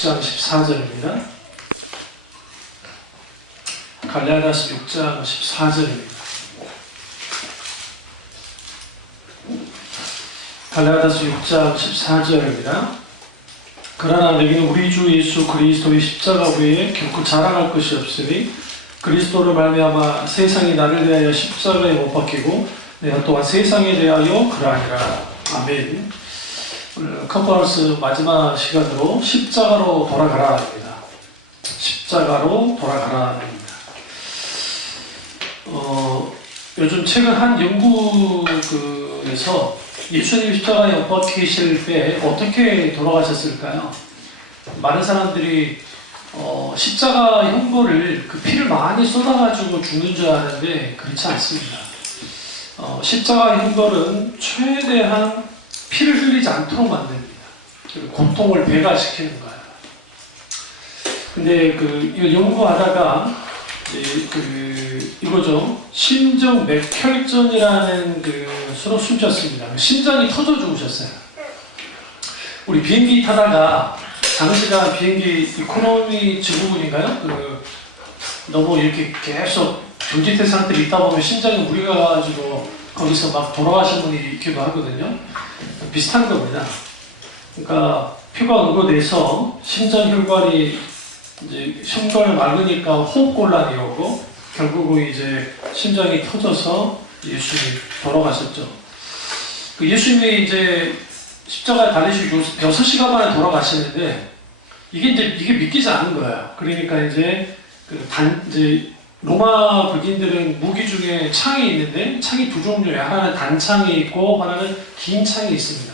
6장 14절입니다. 갈라디아서 6장 14절입니다. 갈라디아서 6장 14절입니다. 그러나 내게는 우리 주 예수 그리스도의 십자가 외에 결코 자랑할 것이 없으니 그리스도를 말미암아 세상이 나를 대하여 십자가에 못 박히고 내가 또한 세상에 대하여 그러하니라. 아멘. 오늘 컨퍼런스 마지막 시간으로 십자가로 돌아가라 합니다. 십자가로 돌아가라 합니다. 요즘 최근 한 연구에서 예수님 십자가에 못 박히실 때 어떻게 돌아가셨을까요? 많은 사람들이 십자가 형벌을 그 피를 많이 쏟아가지고 죽는 줄 아는데 그렇지 않습니다. 십자가 형벌은 최대한 피를 흘리지 않도록 만듭니다. 고통을 배가시키는 거예요. 근데 이거 연구하다가 이거죠. 심정 맥혈전이라는 수로 숨졌습니다. 심장이 터져 죽으셨어요. 우리 비행기 타다가 장시간 비행기 이코노미 증후군인가요? 너무 이렇게 계속 경직된 상태로 있다 보면 심장이 무리가 가지고 거기서 막 돌아가신 분이 있기도 하거든요. 비슷한 겁니다. 그러니까 피가 응고돼서 심장혈관이 이제 혈관을 막으니까 호흡곤란이 오고 결국은 이제 심장이 터져서 예수님이 돌아가셨죠. 예수님이 이제 십자가에 달리시고 6시간 만에 돌아가시는데 이게 믿기지 않은 거예요. 그러니까 이제 로마 군인들은 무기 중에 창이 있는데 창이 두 종류예요. 하나는 단창이 있고 하나는 긴 창이 있습니다.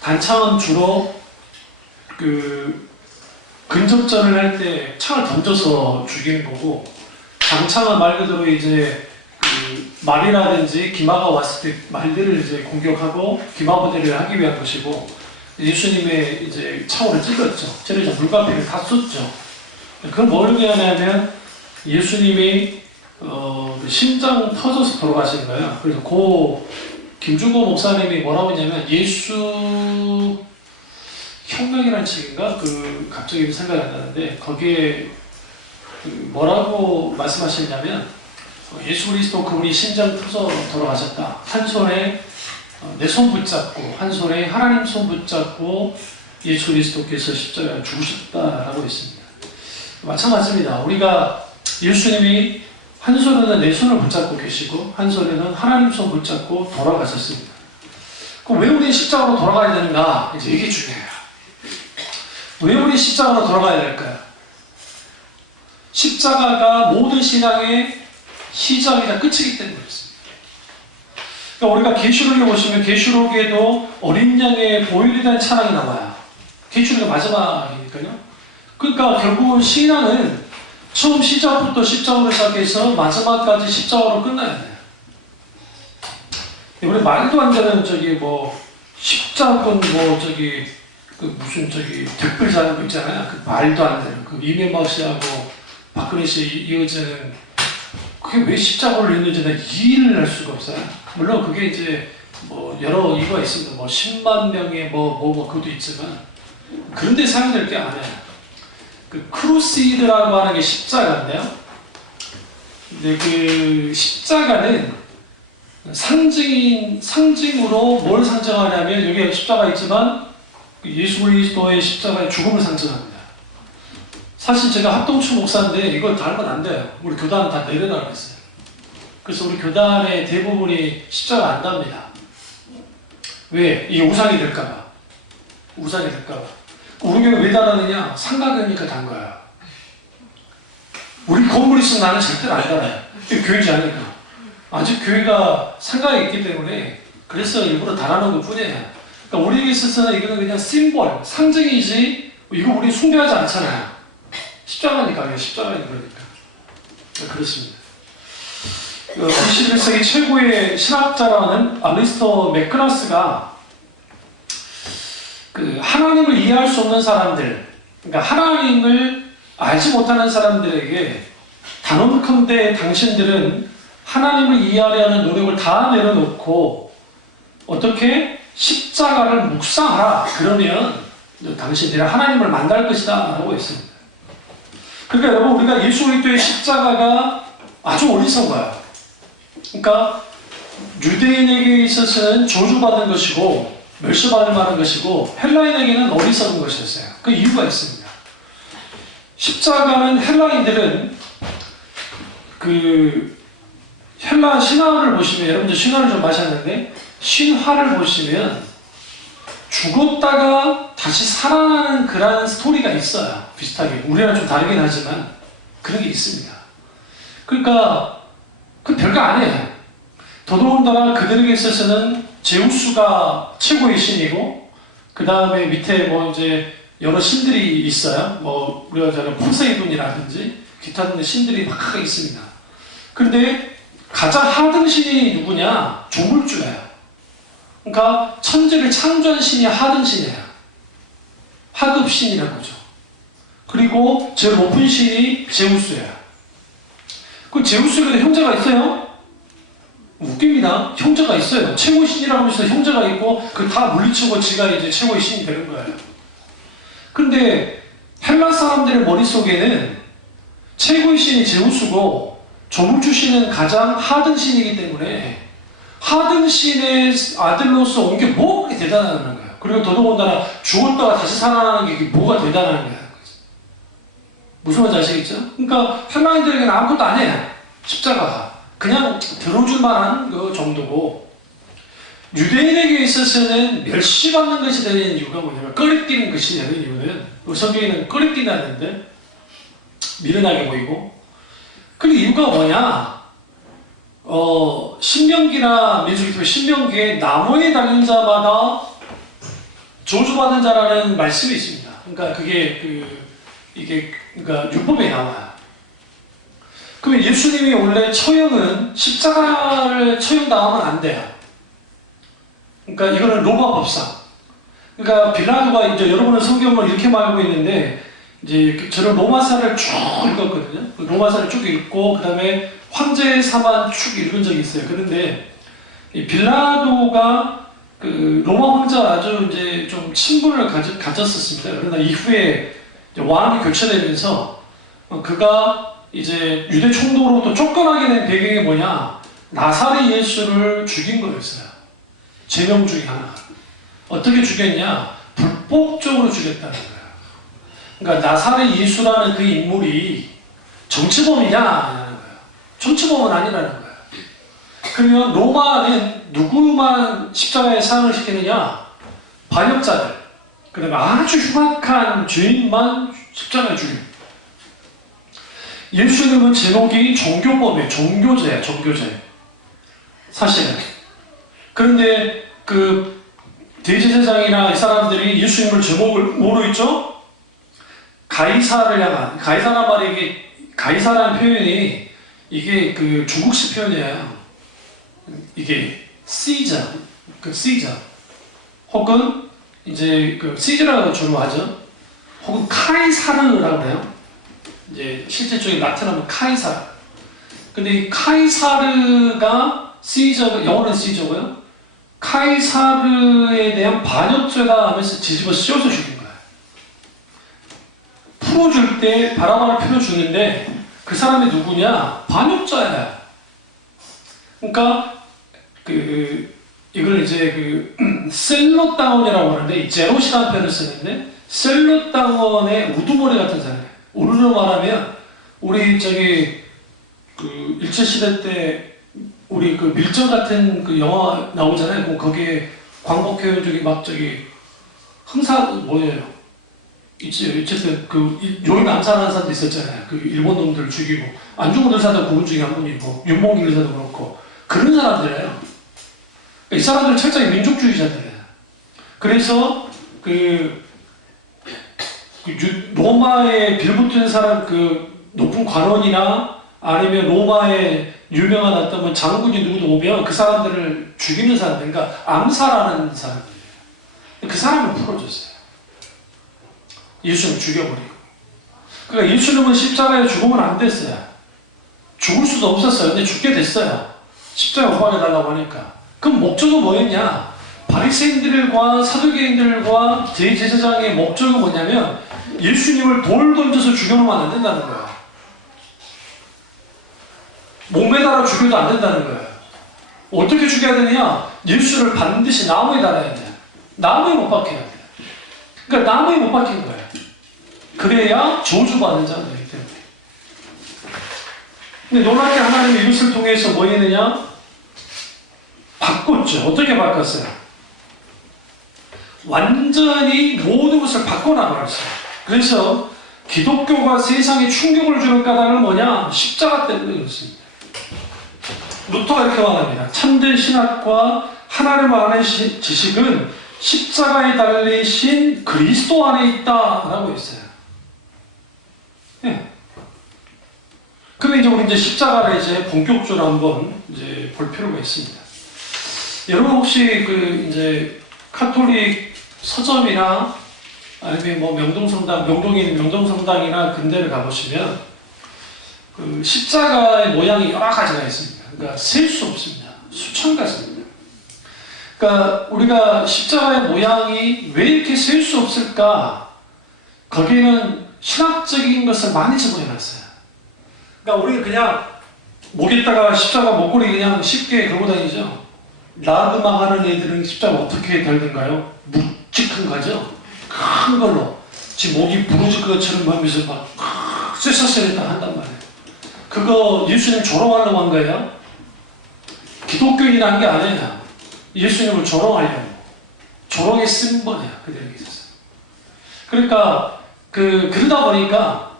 단창은 주로 근접전을 할 때 창을 던져서 죽이는 거고, 장창은 말 그대로 이제 말이라든지 기마가 왔을 때 말들을 이제 공격하고 기마부대를 하기 위한 것이고, 예수님의 이제 창으로 찔러서 물과피를 다 쏟죠. 그건 뭘 의미하냐면 예수님이 심장 터져서 돌아가신 거예요. 그래서 김주고 목사님이 뭐라고 했냐면 예수 혁명이라는 책인가? 갑자기 생각이 안 나는데 거기에 뭐라고 말씀하셨냐면 예수 그리스도 그분이 심장 터져 돌아가셨다. 한 손에 내 손 붙잡고 한 손에 하나님 손 붙잡고 예수 그리스도께서 십자가에 죽으셨다라고 했습니다. 마찬가지입니다. 우리가 예수님이 한 손에는 내 손을 붙잡고 계시고 한 손에는 하나님 손 붙잡고 돌아가셨습니다. 그럼 왜 우리 십자가로 돌아가야 되는가? 이제 이게 중요해요. 왜 우리 십자가로 돌아가야 될까요? 십자가가 모든 신앙의 시작이자 끝이기 때문에 그렇습니다. 그러니까 우리가 계시록에 보시면 계시록에도 어린 양의 보혈에 대한 찬양이 나와요. 계시록의 마지막이니까요. 그러니까 결국은 신앙은 처음 시작부터 십자가로 시작해서 마지막까지 십자가로 끝나야 돼요. 우리 말도 안 되는 십자군 댓글 사는 거 있잖아요. 말도 안 되는 이명박 씨하고 박근혜 씨 이어지는 그게 왜 십자가를 했는지 내가 이해를 할 수가 없어요. 물론 그게 이제 여러 이유가 있습니다. 10만 명의 그것도 있지만 그런데 사람들 꽤 안 해요. 크루시드라고 하는 게 십자가인데요. 근데 십자가는 상징으로 뭘 상징하냐면 여기 십자가 있지만 예수 그리스도의 십자가의 죽음을 상징합니다. 사실 제가 합동추 목사인데 이걸 달면 안 돼요. 우리 교단은 다 내려놔고 있어요. 그래서 우리 교단의 대부분이 십자가 안 답니다. 왜? 이게 우상이 될까봐. 우리 교회는 왜 달았느냐? 상가교니까 단 거야. 우리 건물 있으면 나는 절대로 안 달아요. 교회지 않으니까. 아직 교회가 상가에 있기 때문에 그래서 일부러 달아놓은 것 뿐이에요. 그러니까 우리에게 있어서는 이거는 그냥 심볼, 상징이지 이거 우리 숭배하지 않잖아요. 십자가니까. 그렇습니다. 21세기 최고의 신학자라는 알리스터 맥크라스가 하나님을 이해할 수 없는 사람들, 그러니까 하나님을 알지 못하는 사람들에게 단언컨대 당신들은 하나님을 이해하려는 노력을 다 내려놓고 어떻게 십자가를 묵상하라. 그러면 당신들이 하나님을 만날 것이다 라고 했습니다. 그러니까 여러분, 우리가 예수 그리스도의 십자가가 아주 어리석어요. 그러니까 유대인에게 있어서는 저주받은 것이고 멸시받을 만한 것이고 헬라인에게는 어리석은 것이었어요. 그 이유가 있습니다. 십자가는 헬라인들은 그 헬라 신화를 보시면, 여러분들 신화를 좀 마셨는데 신화를 보시면 죽었다가 다시 살아나는 그런 스토리가 있어요. 비슷하게. 우리랑 좀 다르긴 하지만 그런 게 있습니다. 그러니까 그 별거 아니에요. 더더군다나 그들에게 있어서는 제우스가 최고의 신이고, 그 다음에 밑에 뭐 이제 여러 신들이 있어요. 뭐 우리가 잘 포세이돈이라든지 기타 등의 신들이 막 있습니다. 그런데 가장 하등 신이 누구냐? 조물주예요. 그러니까 천지를 창조한 신이 하등 신이에요. 하급 신이라고 하죠. 그리고 제일 높은 신이 제우스예요. 그 제우스에게도 형제가 있어요? 웃깁니다. 형제가 있어요. 최고의 신이라고 해서 형제가 있고 그 다 물리치고 지가 이제 최고의 신이 되는 거예요. 근데 헬라 사람들의 머릿속에는 최고의 신이 제우스고 조물주 신은 가장 하등 신이기 때문에 하등 신의 아들로서 온 게 뭐가 그렇게 대단하는 거예요. 그리고 더더군다나 죽었다가 다시 살아나는 게 뭐가 대단한 거예요. 무슨 말인지 아시겠죠? 그러니까 헬라인들에게는 아무것도 아니에요. 십자가가 그냥 들어줄 만한 그 정도고, 유대인에게 있어서는 멸시받는 것이 되는 이유가 뭐냐면 꺼리뛰는 것이 되는 이유는, 성경에는 꺼리뛴다는데 미련하게 보이고, 그 이유가 뭐냐? 신명기나 민수기 신명기에 나무에 달린 자마다 저주받는 자라는 말씀이 있습니다. 그러니까 이게 그러니까 율법에 나와요. 그러면 예수님이 원래 처형은 십자가를 처형당하면 안 돼요. 그러니까 이거는 로마 법상. 그러니까 빌라도가 이제 여러분은 성경을 이렇게 말하고 있는데, 이제 저는 로마사를 쭉 읽었거든요. 로마사를 쭉 읽고 그 다음에 황제사만 쭉 읽은 적이 있어요. 그런데 이 빌라도가 그 로마 황제와 아주 이제 좀 친분을 가졌었습니다. 그러나 이후에 왕이 교체되면서 그가 이제 유대 총독으로부터 쫓겨나게 된 배경이 뭐냐? 나사렛 예수를 죽인 거였어요. 제명 중에 하나가. 어떻게 죽였냐? 불법적으로 죽였다는 거예요. 그러니까 나사렛 예수라는 그 인물이 정치범이냐? 아니냐는 거예요. 정치범은 아니라는 거예요. 그러면 로마는 누구만 십자가에 사형을 시키느냐? 반역자들, 그 다음에 아주 흉악한 죄인만 십자가에 죽입니다. 예수님은 제목이 종교법이에요. 종교제예요. 종교제. 사실은. 그런데 그 대제사장이나 이 사람들이 예수님을 제목을 뭐로 있죠? 가이사를 향한, 가이사란 말이 이게, 가이사라는 표현이 이게 그 중국식 표현이에요. 이게 시저, 그 시저, 혹은 이제 그 시저라고 주로 하죠. 혹은 카이사르라고 해요. 이제 실제적인 라틴어는 카이사르. 근데 이 카이사르가 시저, 영어는 시저고요. 카이사르에 대한 반역죄다 하면서 뒤집어 씌워서 죽인 거예요. 풀어줄 때 바라바라 풀어주는데 그 사람이 누구냐? 반역자예요. 그러니까 이걸 이제 셀롯다운이라고 하는데, 이 제롯이라는 표현을 쓰는데, 셀롯다운의 우두머리 같은 사람이에요. 오늘로 말하면 우리 일제시대 때 우리 그 밀저 같은 그 영화 나오잖아요. 그럼 거기에 광복해요 흥사 뭐예요? 어쨌든 요인 암살하는 사람도 있었잖아요. 그 일본 놈들 죽이고, 안 죽은 의사도 그분 중에 한 분이고, 윤봉길 의사도 그렇고, 그런 사람들이에요. 이 사람들은 철저히 민족주의자들이에요. 그래서 로마에 빌붙은 사람, 높은 관원이나 아니면 로마에 유명한 어떤 장군이 누구도 오면 그 사람들을 죽이는 사람들, 그러니까 암살하는 사람들이에요. 그 사람을 풀어줬어요. 예수님 죽여버리고. 그러니까 예수님은 십자가에 죽으면 안 됐어요. 죽을 수도 없었어요. 근데 죽게 됐어요. 십자가 못 박아달라고 하니까. 그럼 목적은 뭐였냐? 바리새인들과 사두개인들과 대제사장의 목적은 뭐냐면 예수님을 돌 던져서 죽여놓으면 안 된다는 거예요. 목매달아 죽여도 안 된다는 거예요. 어떻게 죽여야 되느냐? 예수를 반드시 나무에 달아야 돼요. 나무에 못 박혀야 돼요. 그러니까 나무에 못 박힌 거예요. 그래야 저주받는 자가 되기 때문에. 근데 놀랍게 하나님이 이것을 통해서 뭐 했느냐? 바꿨죠. 어떻게 바꿨어요? 완전히 모든 것을 바꿔나가버렸어요. 그래서 기독교가 세상에 충격을 주는 까닭은 뭐냐? 십자가 때문에 그렇습니다. 루터가 이렇게 말합니다. 참된 신학과 하나님 안의 지식은 십자가에 달리신 그리스도 안에 있다라고 했어요. 예. 그런데 우리 십자가를 본격적으로 한번 볼 필요가 있습니다. 여러분 혹시 카톨릭 서점이나 아니면 명동에 있는 명동성당이나 근대를 가보시면 십자가의 모양이 여러 가지가 있습니다. 그러니까 셀 수 없습니다. 수천 가지입니다. 그러니까 우리가 십자가의 모양이 왜 이렇게 셀 수 없을까? 거기에는 신학적인 것을 많이 집어넣어놨어요. 그러니까 우리 그냥 목에다가 십자가 목걸이 그냥 쉽게 걸고 다니죠. 라그마 하는 애들은 십자가 어떻게 달던가요? 묵직한 거죠? 큰 걸로. 지금 목이 부러질 것처럼 하면서 막 쎄쎄쎄다 한단 말이에요. 그거 예수님 조롱하려고 한 거예요? 기독교인이 한 게 아니에요. 예수님을 조롱하려고. 조롱의 심벌이에요. 그들에게 있어서. 그러니까, 그러다 보니까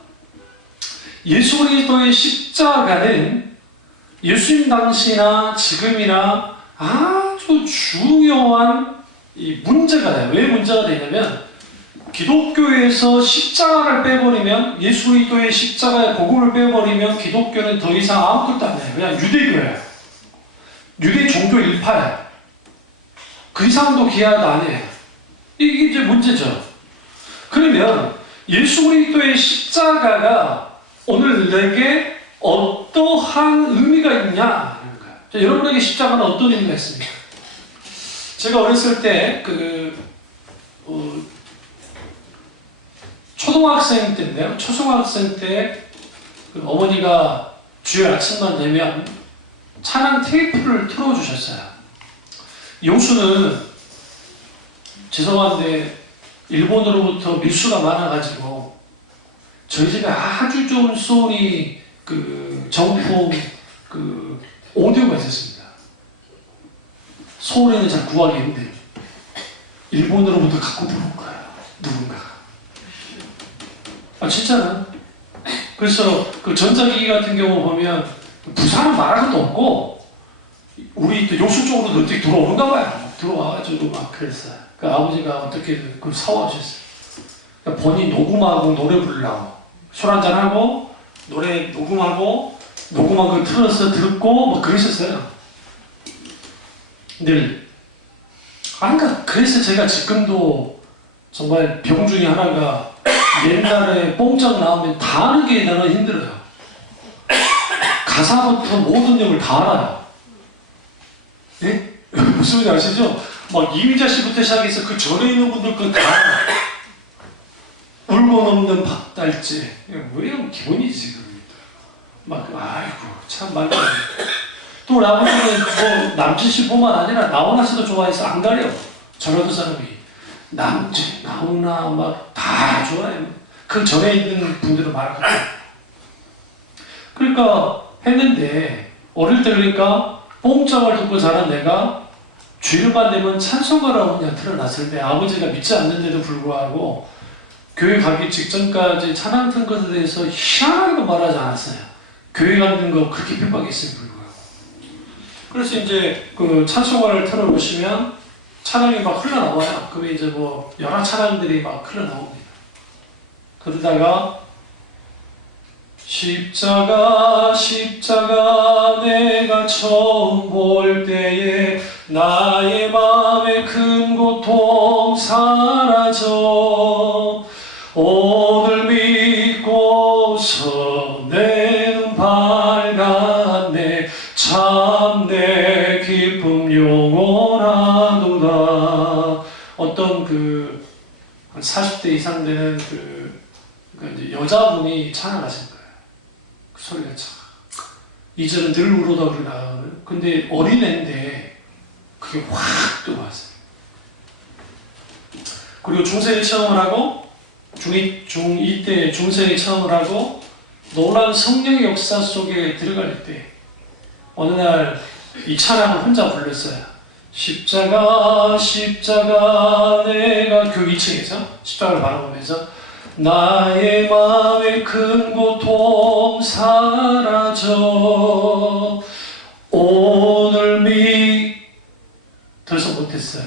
예수 그리스도의 십자가는 예수님 당시나 지금이나 아주 중요한 이 문제가 돼요. 왜 문제가 되냐면 기독교에서 십자가를 빼버리면 예수 그리스도의 십자가의 복음을 빼버리면 기독교는 더 이상 아무것도 안 해요. 그냥 유대교예요. 유대 종교 일파예요. 그 이상도 기하도 안 해요. 이게 문제죠. 그러면 예수 그리스도의 십자가가 오늘 내게 어떠한 의미가 있냐? 자, 여러분에게 십자가는 어떤 의미가 있습니까? 제가 어렸을 때 초등학생 때인데요. 초중학생 때 어머니가 주일 아침만 되면 찬양 테이프를 틀어주셨어요. 영수는 죄송한데 일본으로부터 밀수가 많아가지고 저희 집에 아주 좋은 소니 정품 오디오가 있었습니다. 서울에는 잘 구하기 힘든 일본으로부터 갖고 들어온 거예요. 누군가가. 진짜는. 그래서 전자기기 같은 경우 보면 부산은 말할 것도 없고 우리 또 요수 쪽으로도 어떻게 들어오는가 봐요. 들어와가지고 막 그랬어요. 아버지가 어떻게든 그걸 사와주셨어요. 본인 녹음하고 노래 부르려고 술 한잔하고 노래 녹음하고 녹음한 걸 틀어서 듣고 뭐 그러셨어요. 늘. 그러니까 그래서 제가 지금도 정말 병 중에 하나가 옛날에 뽕짝 나오면 다 아는 게 나는 힘들어요. 가사부터 모든 내용을 다 알아요. 예? 무슨 말인지 아시죠? 막 이미자 씨부터 시작해서 그 전에 있는 분들 거 다 알아요. 울고 넘는 박달재. 왜 기본이지, 막, 아이고, 참 말도 안 돼. 또 우리 아버지는 뭐 남진 씨뿐만 아니라 나훈아 씨도 좋아해서 안 가려. 전라도 사람이. 남진, 나훈아 막 다 좋아해요. 그 전에 있는 분들은 말하거든요. 그러니까 했는데 어릴 때 그러니까 뽕짝을 듣고 자란 내가 주일반 되면 찬송가라고 그냥 틀어놨을 때 아버지가 믿지 않는데도 불구하고 교회 가기 직전까지 찬양 튼 것에 대해서 희한하게도 말하지 않았어요. 교회 가는 거 그렇게 핍박했음에 불구하고. 그래서 이제 찬송가를 틀어보시면 찬양이 막 흘러나와요. 그러면 이제 뭐 여러 찬양들이 막 흘러나옵니다. 그러다가 십자가 십자가 내가 처음 볼 때에 나의 마음의 큰 고통 사라져 오늘 믿고서 내 눈 밝았네 참 내 기쁨 영원하도다 이제 여자분이 찬양하신 거예요. 그 소리가 참. 2절은 늘 우러다 우러나. 근데 어린애인데 그게 확 들어왔어요. 그리고 중세에 체험을 하고 중2 때 중세에 체험을 하고 놀라운 성령의 역사 속에 들어갈 때 어느 날 이 찬양을 혼자 불렀어요. 십자가 십자가 내가 그 2층에서 십자가를 바라보면서 나의 마음의 큰 고통 사라져 오늘 더 이상 못했어요.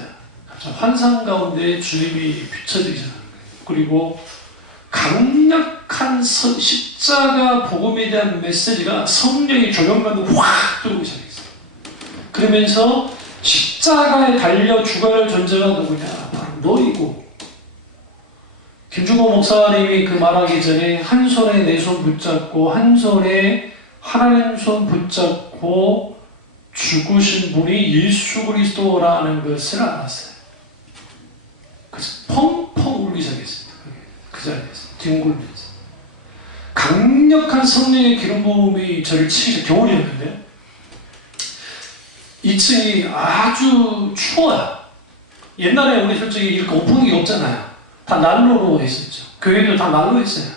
갑자기 환상 가운데 주님이 비춰지기 시작하는 거예요. 그리고 강력한 십자가 복음에 대한 메시지가 성령의 조명관으로 확 들어오기 시작했어요. 그러면서 십자가에 달려 죽어야 할 존재가 누구냐? 바로 너이고. 김중호 목사님이 그 말하기 전에 한 손에 내 손 붙잡고 한 손에 하나님 손 붙잡고 죽으신 분이 예수 그리스도라는 것을 알았어요. 그래서 펑펑 울기 시작했습니다. 그 자리에서 뒹굴면서 강력한 성령의 기름 부음이 저를 치기 겨울이었는데 2층이 아주 추워요. 옛날에 우리 솔직히 이렇게 오픈이 없잖아요. 다 난로로 했었죠. 교회도 다 난로 했어요.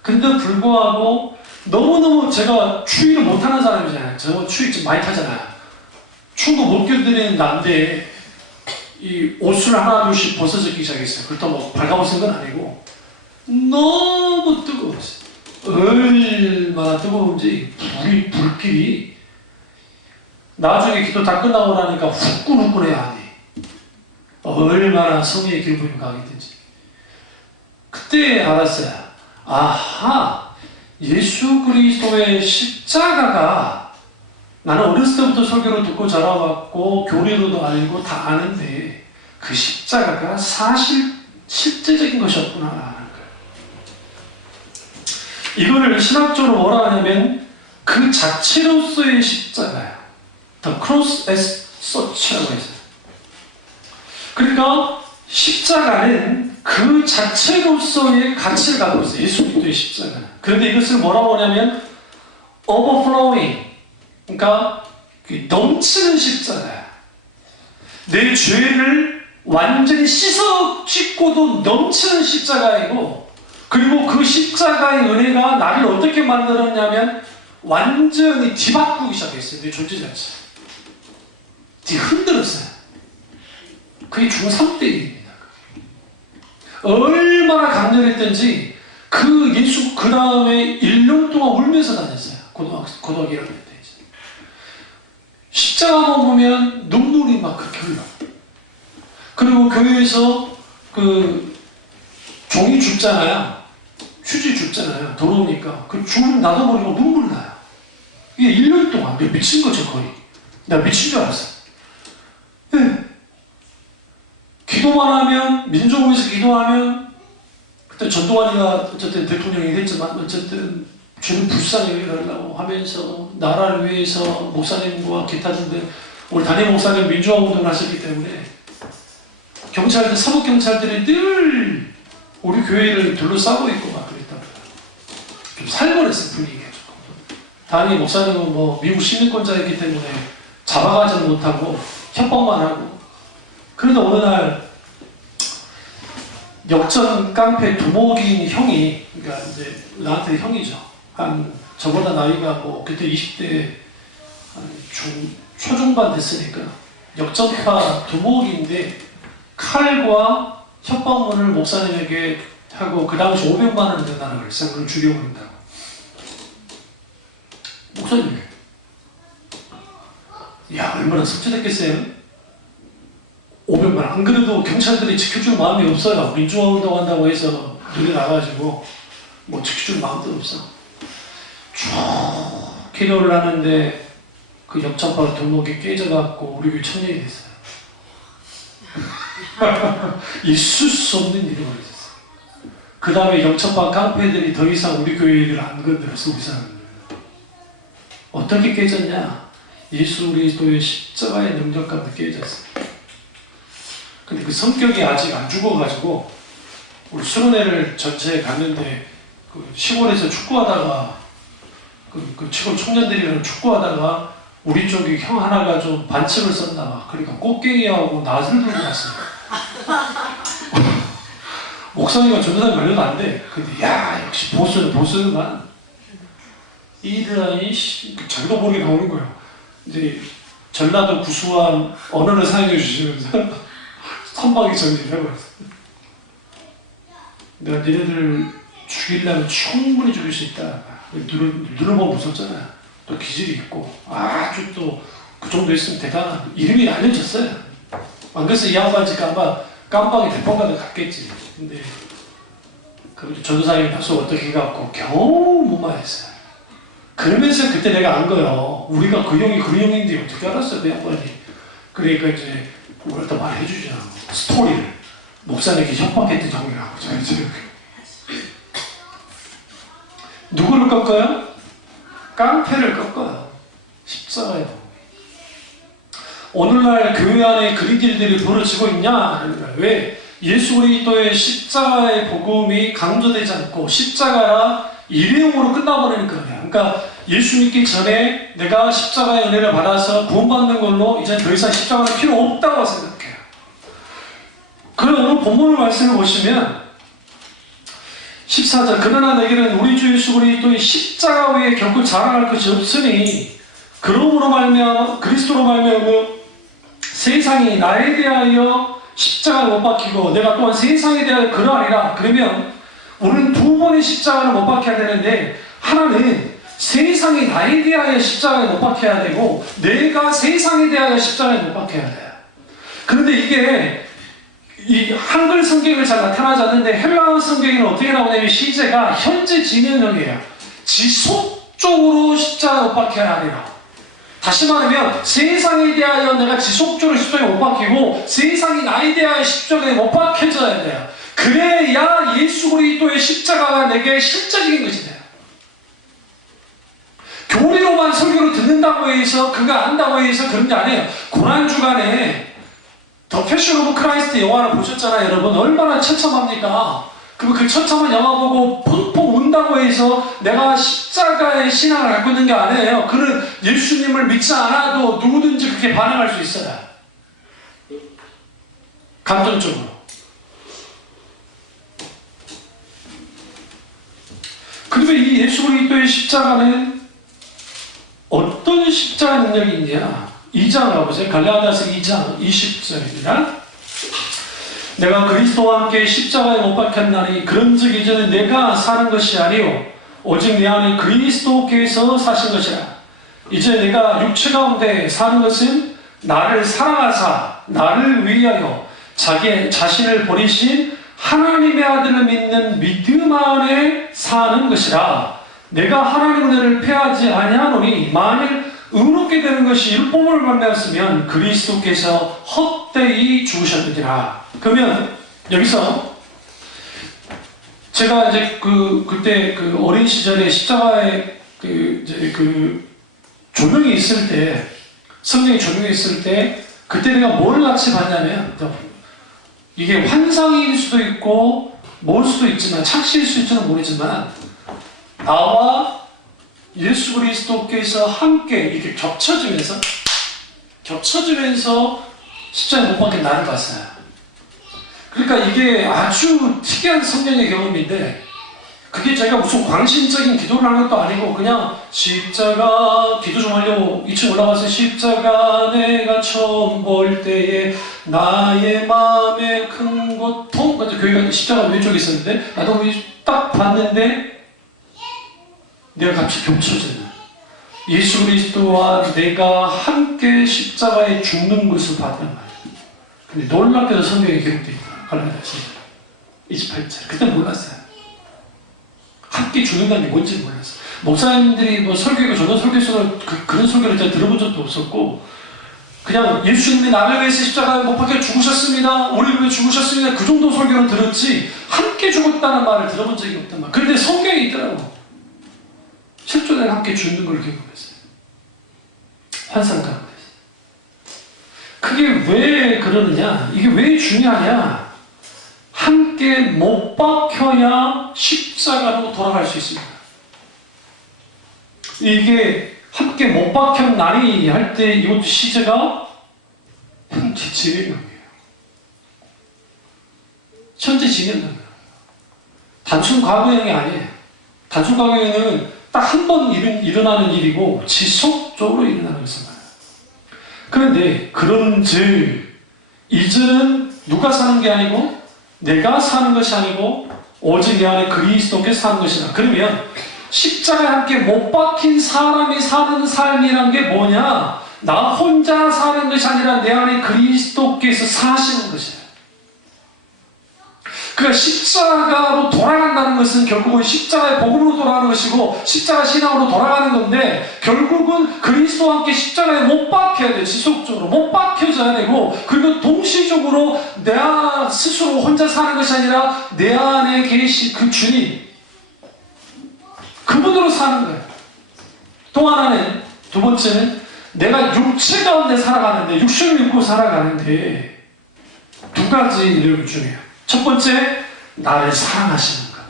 근데 불구하고 너무너무 제가 추위를 못하는 사람이잖아요. 저 추위 좀 많이 타잖아요. 추운 거 못 견디는 난데 이 옷을 하나 둘씩 벗어지기 시작했어요. 그렇다고 뭐 발가벗은 건 아니고 너무 뜨거웠어요. 얼마나 뜨거운지 불길이 나중에 기도 다 끝나고 나니까 후끈후끈해야 하니 얼마나 성령의 기름부음이 강했든지 그때 알았어요. 아하, 예수 그리스도의 십자가가 나는 어렸을 때부터 설교를 듣고 자라왔고 교리로도 알고 다 아는데 그 십자가가 실제적인 것이었구나 하는 거예요. 이거를 신학적으로 뭐라 하냐면 그 자체로서의 십자가야. The cross as such라고 했어요. 그러니까 십자가는 그 자체로서의 가치를 갖고 있어요. 예수 그리스도의 십자가는. 그런데 이것을 뭐라고 하냐면 overflowing, 그러니까 넘치는 십자가야. 내 죄를 완전히 씻어짓고도 넘치는 십자가이고, 그리고 그 십자가의 은혜가 나를 어떻게 만들었냐면 완전히 뒤바꾸기 시작했어요. 내 존재 자체. 흔들었어요. 그게 중3 때 일입니다. 얼마나 강렬했던지 그 예수 그 다음에 1년 동안 울면서 다녔어요. 고등학교 1학년 때. 십자가만 보면 눈물이 막 그렇게 흘러. 그리고 교회에서 그 종이 죽잖아요. 휴지 죽잖아요. 더러우니까. 그 죽을 놔둬버리고 눈물 나요. 이게 1년 동안 미친 거죠 거의. 나 미친 줄 알았어. 네. 기도만 하면, 민족을 위해서 기도하면, 그때 전두환이가 어쨌든 대통령이 됐지만, 어쨌든 주는 불쌍히 여기라고 하면서, 나라를 위해서 목사님과 기타 등등, 우리 담임 목사님 민주화 운동을 하셨기 때문에, 경찰들, 사법경찰들이 늘 우리 교회를 둘러싸고 있고 막 그랬단 말이에요. 좀 살벌했어요, 분위기가 조금. 담임 목사님은 뭐 미국 시민권자였기 때문에 잡아가지는 못하고, 협박만 하고. 그런데 어느 날 역전 깡패 두목인 형이, 그러니까 이제 나한테 형이죠. 한 저보다 나이가 뭐 그때 20대 초중반 됐으니까 역전파 두목인데 칼과 협박문을 목사님에게 하고 그 당시 500만 원을 낸다는 걸 생각을 죽여버린다고. 목사님, 야 얼마나 섭취됐겠어요? 500만 원. 안 그래도 경찰들이 지켜줄 마음이 없어요. 민주화 운동한다고 해서 눈에 나가지고 뭐 지켜줄 마음도 없어. 쭉 기도를 하는데 그 역전파 두목이 깨져갖고 우리 교회 청년이 됐어요. 있을 수 없는 일이 벌어졌어요. 그 다음에 역전파 깡패들이 더 이상 우리 교회를 안 건드렸어. 우리 사람들. 어떻게 깨졌냐? 예수 그리스도의 십자가의 능력 가운데 깨졌어요. 근데 그 성격이 아직 안 죽어가지고 우리 수련회를 전체에 갔는데 그 시골에서 축구하다가 그 시골 청년들이랑 축구하다가 우리 쪽에 형 하나가 좀 반칙을 썼나 봐. 그러니까 꽃갱이하고 낫을 들고 왔어요. 목사님과 전도사님 말려도 안 돼. 근데 야 역시 보스만 이라이 자기도 모르게 나오는 거예요. 이제 전라도 구수한 언어를 사용해 주시면서 선박이 정리를 해버렸어요. 내가 니네들 죽이려면 충분히 죽일 수 있다. 누르면 무섭잖아요. 또 기질이 있고 아주 또 그 정도 있으면 대단한 이름이 알려졌어요. 안 그래서 이 양반지 깜빡이 대법관을 갔겠지. 근데 그 전도사님이 나서 어떻게 해갖고 겨우 무마했어요. 그러면서 그때 내가 안 거요. 우리가 그 형이 그런 형인데 어떻게 알았어요, 그 양반이. 그러니까 이제 뭘 또 말해주잖아. 스토리를. 목사님께 협박했던 형이라고. 누구를 꺾어요? 깡패를 꺾어요. 십자가에. 오늘날 교회 안에 그런 일들이 벌어지고 있냐? 왜? 예수 그리스도의 십자가의 복음이 강조되지 않고 십자가라 일회용으로 끝나버리는 거예요. 그러니까 예수 믿기 전에 내가 십자가의 은혜를 받아서 구원받는 걸로 이제 더 이상 십자가는 필요 없다고 생각해요. 그럼 오늘 본문의 말씀을 보시면 14절 그러나 내게는 우리 주 예수 그리스도의 십자가 외에 결코 자랑할 것이 없으니 그러므로 말미암아 그리스도로 말미암아 세상이 나에 대하여 십자가를 못 박히고 내가 또한 세상에 대하여 그러하리라. 그러면 우리는 두 번의 십자가를 못 박혀야 되는데 하나는 세상이 나에 대하여 십자가에 못 박혀야 되고 내가 세상에 대하여 십자가에 못 박혀야 돼요. 그런데 이게 이 한글 성경을 잘 나타나지 않는데 헬라어 성경에는 어떻게 나오냐면 시제가 현재 진행형이에요. 지속적으로 십자가에 못 박혀야 하리라. 다시 말하면 세상에 대하여 내가 지속적으로 십자가에 못 박히고 세상이 나에 대하여 십자가에 못 박혀져야 돼요. 그래야 예수 그리스도의 십자가가 내게 실제적인 것이 돼요. 교리로만 설교를 듣는다고 해서 그가 안다고 해서 그런 게 아니에요. 고난주간에 더 패션 오브 크라이스트 영화를 보셨잖아요. 여러분 얼마나 처참합니까? 그리고 그 처참한 영화 보고 펑펑 운다고 해서 내가 십자가의 신앙을 갖고 있는 게 아니에요. 그는 예수님을 믿지 않아도 누구든지 그렇게 반응할 수 있어요. 감정적으로. 그런데 이 예수 그리스도의 십자가는 어떤 십자가 능력이 있냐? 2장 가보세요. 갈라디아서 2장 20절입니다. 내가 그리스도와 함께 십자가에 못 박혔나니 그런즉 이제는 내가 사는 것이 아니요 오직 내 안에 그리스도께서 사신 것이라. 이제 내가 육체 가운데 사는 것은 나를 사랑하사 나를 위하여 자기 자신을 버리신 하나님의 아들을 믿는 믿음 안에 사는 것이라. 내가 하나님의 은혜를 패하지 아니하노니 만일 의롭게 되는 것이 율법을 만나였으면 그리스도께서 헛되이 죽으셨느니라. 그러면 여기서 제가 이제 그때 그 어린 시절에 십자가에 그 조명이 있을 때 성령의 조명이 있을 때 그때 내가 뭘 같이 봤냐면 이게 환상일 수도 있고 뭘 수도 있지만 착시일 수 있지는 모르지만 나와 예수 그리스도께서 함께 이렇게 겹쳐지면서 십자가에 못 박힌 나를 봤어요. 그러니까 이게 아주 특이한 성령의 경험인데 그게 제가 무슨 광신적인 기도를 하는 것도 아니고 그냥 십자가 기도 좀 하려고 2층 올라가서 십자가 내가 처음 볼 때에 나의 마음에 큰 고통 교회가 십자가 왼쪽에 있었는데 나도 딱 봤는데 내가 갑자기 겹쳐지는 예수 그리스도와 내가 함께 십자가에 죽는 것을 봤단 말이야. 근데 놀랍게도 성경에 기록되어 있다. 갈라디아서 28절. 그때 몰랐어요. 함께 죽는다는 게 뭔지 몰랐어요. 목사님들이 뭐 설교가 저는 설교에서 그런 설교를 제가 들어본 적도 없었고 그냥 예수님이 나를 위해서 십자가에 못 박혀 죽으셨습니다. 우리를 위해 죽으셨습니다. 그 정도 설교를 들었지 함께 죽었다는 말을 들어본 적이 없단 말이에요. 그런데 성경에 있더라고. 실제로 내가 함께 죽는 걸 경험했어요. 환상 가운데서. 그게 왜 그러느냐? 이게 왜 중요하냐? 함께 못 박혀야 십자가로 돌아갈 수 있습니다. 이게 함께 못 박혔나니 할 때 이것도 시제가 현재 진행형이에요. 현재 진행형이에요. 단순 과거형이 아니에요. 단순 과거형은 딱 한 번 일어나는 일이고 지속적으로 일어나는 것입니다. 그런데 그런즉 이제는 누가 사는 게 아니고 내가 사는 것이 아니고 오직 내 안에 그리스도께 사는 것이다. 그러면 십자가에 함께 못 박힌 사람이 사는 삶이란 게 뭐냐? 나 혼자 사는 것이 아니라 내 안에 그리스도께서 사시는 것이에요. 그러니까 십자가로 돌아간다는 것은 결국은 십자가의 복음으로 돌아가는 것이고 십자가 신앙으로 돌아가는 건데 결국은 그리스도와 함께 십자가에 못 박혀야 돼. 지속적으로 못 박혀져야 되고 그리고 동시적으로 내가 스스로 혼자 사는 것이 아니라 내 안에 계신 그 주님 그분으로 사는 거예요. 또 하나는 두 번째는 내가 육체 가운데 살아가는데 육신을 입고 살아가는데 두 가지 내용이 중요해요. 첫 번째, 나를 사랑하시는 것.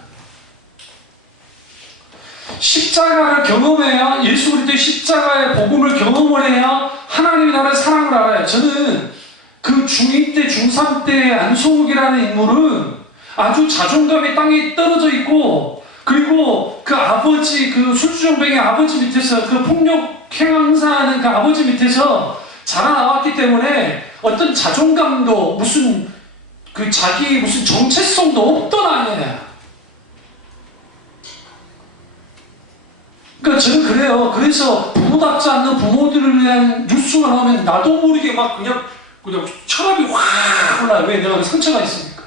십자가를 경험해야 예수 그리스도의 십자가의 복음을 경험을 해야 하나님이 나를 사랑을 알아요. 저는 그 중2 때 중3 때 안소욱이라는 인물은 아주 자존감이 땅에 떨어져 있고 그리고 그 아버지 그 술주정뱅이 아버지 밑에서 그 폭력 행사하는 그 아버지 밑에서 자라나왔기 때문에 어떤 자존감도 무슨 그 자기 무슨 정체성도 없던 아이예요. 그러니까 저는 그래요. 그래서 부모답지 않는 부모들을 위한 뉴스가 나오면 나도 모르게 막 그냥 혈압이 확 올라요. 왜? 내가 상처가 있으니까.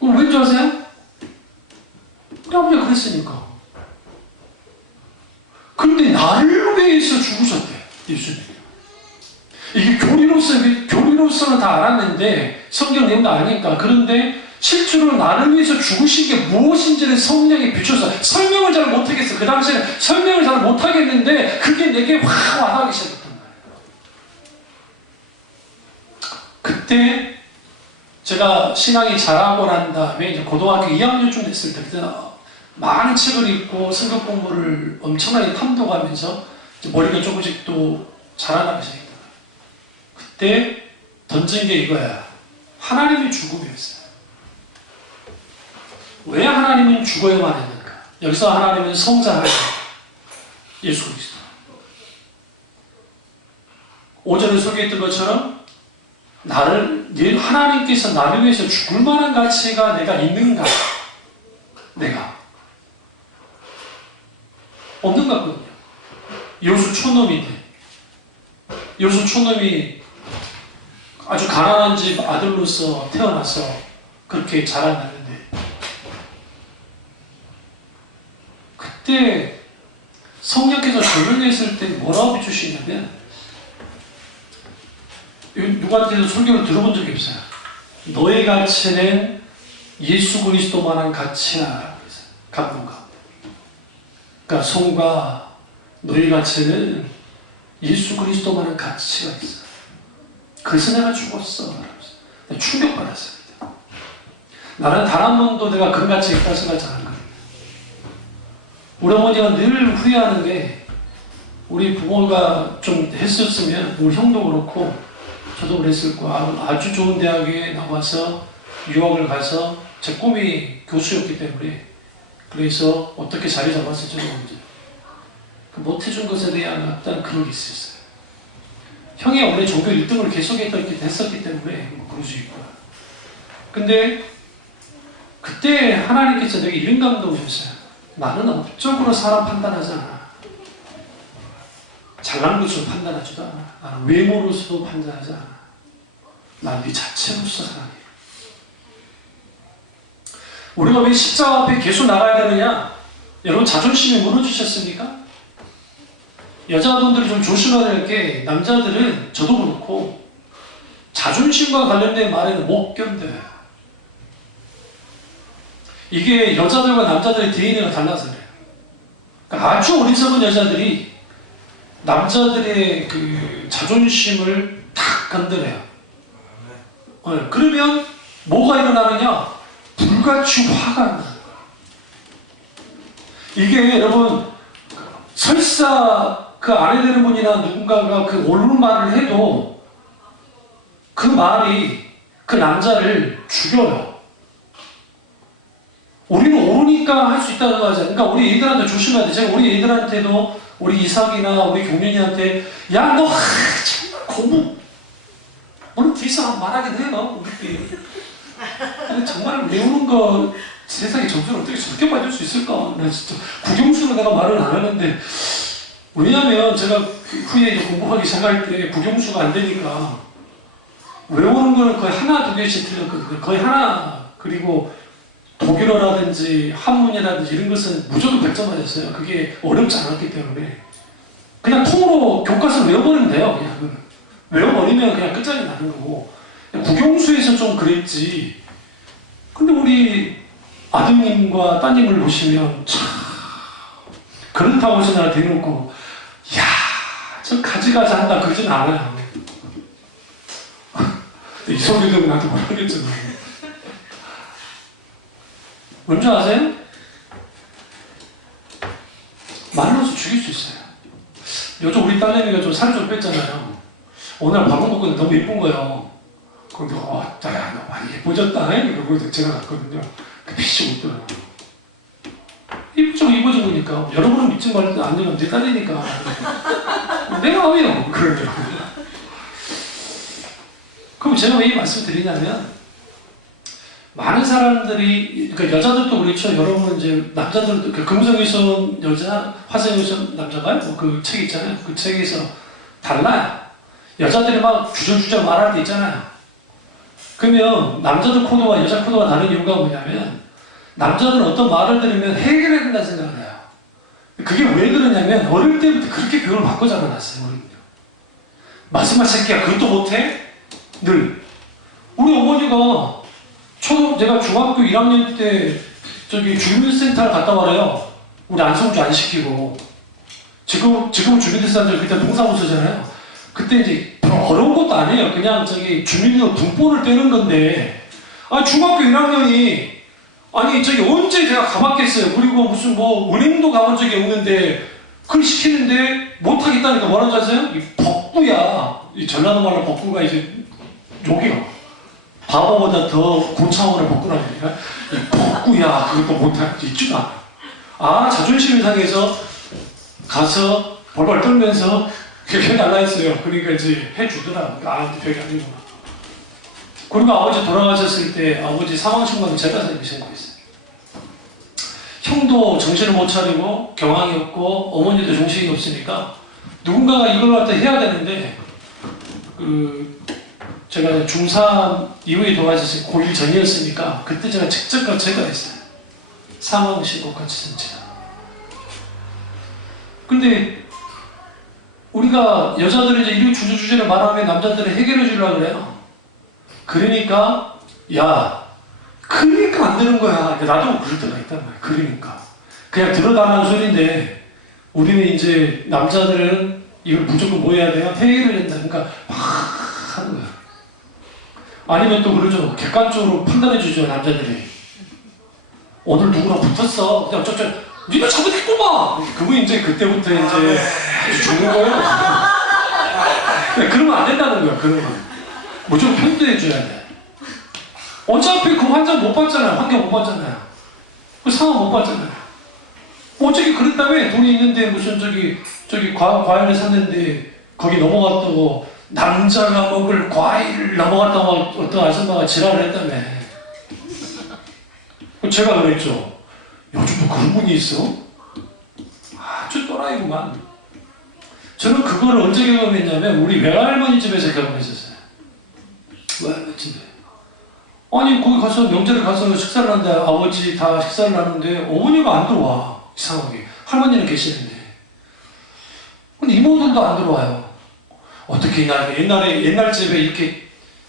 왠 줄 아세요? 우리 아버지가 그랬으니까. 그런데 나를 위해서 죽으셨대, 예수님. 이게 교리로서는 다 알았는데 성경 내용도 아니까. 그런데 실제로 나를 위해서 죽으신 게 무엇인지를 성령이 비춰서 설명을 잘 못하겠어. 그 당시에는 설명을 잘 못하겠는데 그게 내게 확 와닿기 시작했단 말이에요. 그때 제가 신앙이 자라고 난 다음에 이제 고등학교 2학년쯤 됐을 때 그때 많은 책을 읽고 성경 공부를 엄청나게 탐독하면서 머리가 조금씩 또 자라나기 시작했어요. 그때 던진 게 이거야. 하나님의 죽음이었어요. 왜 하나님은 죽어야만 했는가? 여기서 하나님은 성자 하나님, 예수 그리스도. 오전에 소개했던 것처럼 하나님께서 나를 위해서 죽을 만한 가치가 내가 있는가? 내가 없는 것 같거든요. 요수 촌놈인데 요수 촌놈이 아주 가난한 집 아들로서 태어나서 그렇게 자라났는데 그때 성령께서 조명했을 때 뭐라고 비추시냐면 누구한테도 설교를 들어본 적이 없어요. 너의 가치는 예수 그리스도만한 가치야. 가끔가. 그러니까 성과 너의 가치는 예수 그리스도만한 가치가 있어. 그래서 내가 죽었어. 충격받았습니다. 나는 단 한 번도 내가 그런 가치가 있다고 생각하지 않은 거예요. 우리 어머니가 늘 후회하는 게 우리 부모가 좀 했었으면 우리 형도 그렇고 저도 그랬을 거야. 아주 좋은 대학에 나와서 유학을 가서 제 꿈이 교수였기 때문에 그래서 어떻게 자리 잡았을지 모르겠어요. 못해준 것에 대한 어떤 그런 게 있었어요. 형이 원래 종교 1등을 계속 했었기 때문에 그럴 수 있고요. 근데 그때 하나님께서 내게 이런 감동을 주셨어요. 나는 업적으로 사람 판단하지 않아. 잘난 것으로 판단하지도 않아. 나는 외모로서 판단하지 않아. 난 네 자체로서 사랑해. 우리가 왜 십자가 앞에 계속 나가야 되느냐? 여러분 자존심이 무너지셨습니까? 여자분들이 좀 조심해야 될 게 남자들은 저도 그렇고 자존심과 관련된 말에는 못 견뎌요. 이게 여자들과 남자들의 DNA가 달라서 그래요. 그러니까 아주 어리석은 여자들이 남자들의 그 자존심을 탁 건드려요. 그러면 뭐가 일어나느냐? 불같이 화가 나는 거예요. 이게 여러분 설사 그 아내 되는 분이나 누군가가 그 옳은 말을 해도 그 말이 그 남자를 죽여요. 우리는 옳으니까 할 수 있다는 거죠. 그러니까 우리 애들한테 조심해야 돼. 제가 우리 애들한테도 우리 이삭이나 우리 경윤이한테 야 너 정말 공부 물론 뒤에서 말하긴 해요. 우리끼리. 근데 정말 외우는 거 세상에 점수를 어떻게 저렇게 받을 수 있을까? 나 진짜 국영수는 내가 말을 안 하는데 왜냐면 제가 후에 이제 공부하기 시작할 때 국영수가 안 되니까 외우는 거는 거의 하나 두 개씩 틀렸거든요. 거의 하나. 그리고 독일어라든지 한문이라든지 이런 것은 무조건 100점 맞았어요. 그게 어렵지 않았기 때문에 그냥 통으로 교과서를 외워버리면 돼요. 그냥 외워버리면 그냥 끝장이 나는 거고 국영수에서 좀 그랬지. 근데 우리 아드님과 따님을 보시면 참 그렇다고 해서 내가 대놓고 야 저 가지가지 한다 그러진 않아요. 이 소리 들으면 나한테 뭐라 그랬잖아. 뭔지 아세요? 말로서 죽일 수 있어요. 요즘 우리 딸내미가 좀 살을 좀 뺐잖아요. 오늘 밥을 먹고 너무 예쁜 거예요. 근데 딸야 너 많이 예뻐졌다. 그러고 제가 갔거든요. 그 피식 웃더라고요. 좀 이뻐진 거니까 여러분은 믿지 말도 안 되면 내 딸이니까 내가 왜요? 그러죠. 그럼 제가 왜 이 말씀을 드리냐면 많은 사람들이 그러니까 여자들도 그렇죠. 여러분 이제 남자들도 그 금성에서 온 여자, 화성에서 온 남자가 뭐 그 책 있잖아요. 그 책에서 달라요. 여자들이 막 주저주저 말할 때 있잖아요. 그러면 남자들 코드와 여자 코드가 다른 이유가 뭐냐면 남자들은 어떤 말을 들으면 해결해야 된다는 생각을 해요. 그게 왜 그러냐면 어릴 때부터 그렇게 교육을 받고 자라났어요. 마지막 새끼야 그것도 못해? 늘 우리 어머니가 제가 중학교 1학년 때 저기 주민센터를 갔다 와래요. 우리 안성주 안 시키고 지금 주민센터 그때 동사무 쓰잖아요. 그때 이제 어려운 것도 아니에요. 그냥 저기 주민등록 등본을 떼는 건데 중학교 1학년이 아니 저기 언제 제가 가봤겠어요. 그리고 무슨 뭐 은행도 가본 적이 없는데 그걸 시키는데 못하겠다니까 뭐라는 줄 아세요? 이 벅구야. 이 전라도 말로 벅구가 이제 욕이요. 바보보다 더 고차원의 벅구라니까. 이 벅구야 그것도 못하겠지. 있지도 않아. 자존심이 상해서 가서 벌벌 떨면서 그렇게 달라 했어요. 그러니까 이제 해주더라. 나한테 별게 아니구나. 그리고 아버지 돌아가셨을 때 아버지 상황신고는 제가 생기셨어요. 형도 정신을 못 차리고 경황이 없고 어머니도 정신이 없으니까 누군가가 이걸 갖다 해야 되는데 제가 중3 이후에 돌아가셨을 때 고1 전이었으니까 그때 제가 직접 제가 했어요. 상황신고까지 전체가. 근데 우리가 여자들이 이제 이런 주저주저를 말하면 남자들은 해결해 주려고 그래요. 그러니까 그러니까 안 되는 거야. 나도 그럴 때가 있단 말이야. 그러니까 그냥 들어가는 소리인데 우리는 이제 남자들은 이걸 무조건 뭐 해야 돼요? 해결을 한다. 그러니까 막 하는 거야. 아니면 또 그러죠. 객관적으로 판단해 주죠. 남자들이 오늘 누구랑 붙었어. 그냥 니가 잘못했구만. 그거 이제 그때부터 이제 죽는 거예요. 그러면 안 된다는 거야. 그러면 무조건 편도해 줘야 돼. 어차피 그 환자 못 봤잖아요. 환경 못 봤잖아요. 그 상황 못 봤잖아요. 어차피 그랬다며 돈이 있는데 무슨 저기 과일을 샀는데 거기 넘어갔다고 남자가 먹을 과일을 넘어갔다고 어떤 아줌마가 지랄을 했다며. 제가 그랬죠. 요즘도 그런 분이 있어? 아주 또라이구만. 저는 그걸 언제 경험했냐면 우리 외할머니 집에서 경험했었어요. 외할머니 집에. 아니 거기 가서 명절에 가서 식사를 하는데 아버지 다 식사를 하는데 어머니가 안 들어와. 이상하게. 할머니는 계시는데. 근데 이모들도 안 들어와요. 어떻게 옛날 집에 이렇게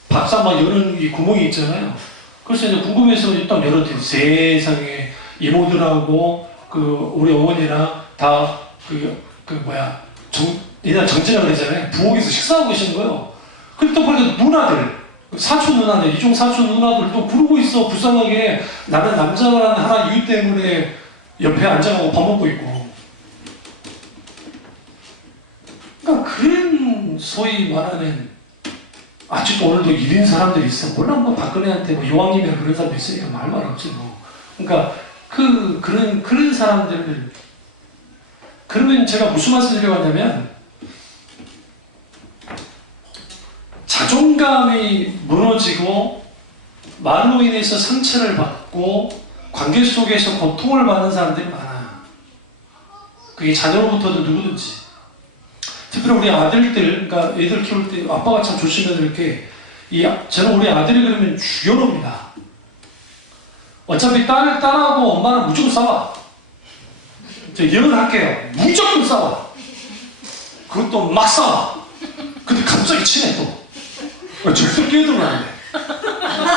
밥상만 여는 이 구멍이 있잖아요. 그래서 이제 궁금해서 일단 열었더니 세상에 이모들하고 우리 어머니랑 다 옛날 정치라고 그러잖아요. 부엌에서 식사하고 계시는 거예요. 그러다 보니까 누나들, 사촌 누나들, 이종 사촌 누나들도 부르고 있어. 불쌍하게. 나는 남자라는 하나 이유 때문에 옆에 앉아가고 밥 먹고 있고. 그러니까 그런 소위 말하는, 아직도 오늘도 이런 사람들이 있어. 물론 뭐 박근혜한테 뭐 요왕님이나 그런 사람도 있으니까 말만 없지 뭐. 그러니까 그런 사람들을, 그러면 제가 무슨 말씀 드리려고 하냐면, 자존감이 무너지고 말로 인해서 상처를 받고 관계 속에서 고통을 받는 사람들이 많아. 그게 자녀로부터도 누구든지. 특별히 우리 아들들, 그러니까 애들 키울 때 아빠가 참 조심해야 될 게, 저는 우리 아들이 그러면 죽여놓습니다. 어차피 딸하고 엄마는 무조건 싸워. 제가 예언할게요. 무조건 싸워. 그것도 막 싸워. 근데 갑자기 친해 또. 절대 끼어들면 안 돼.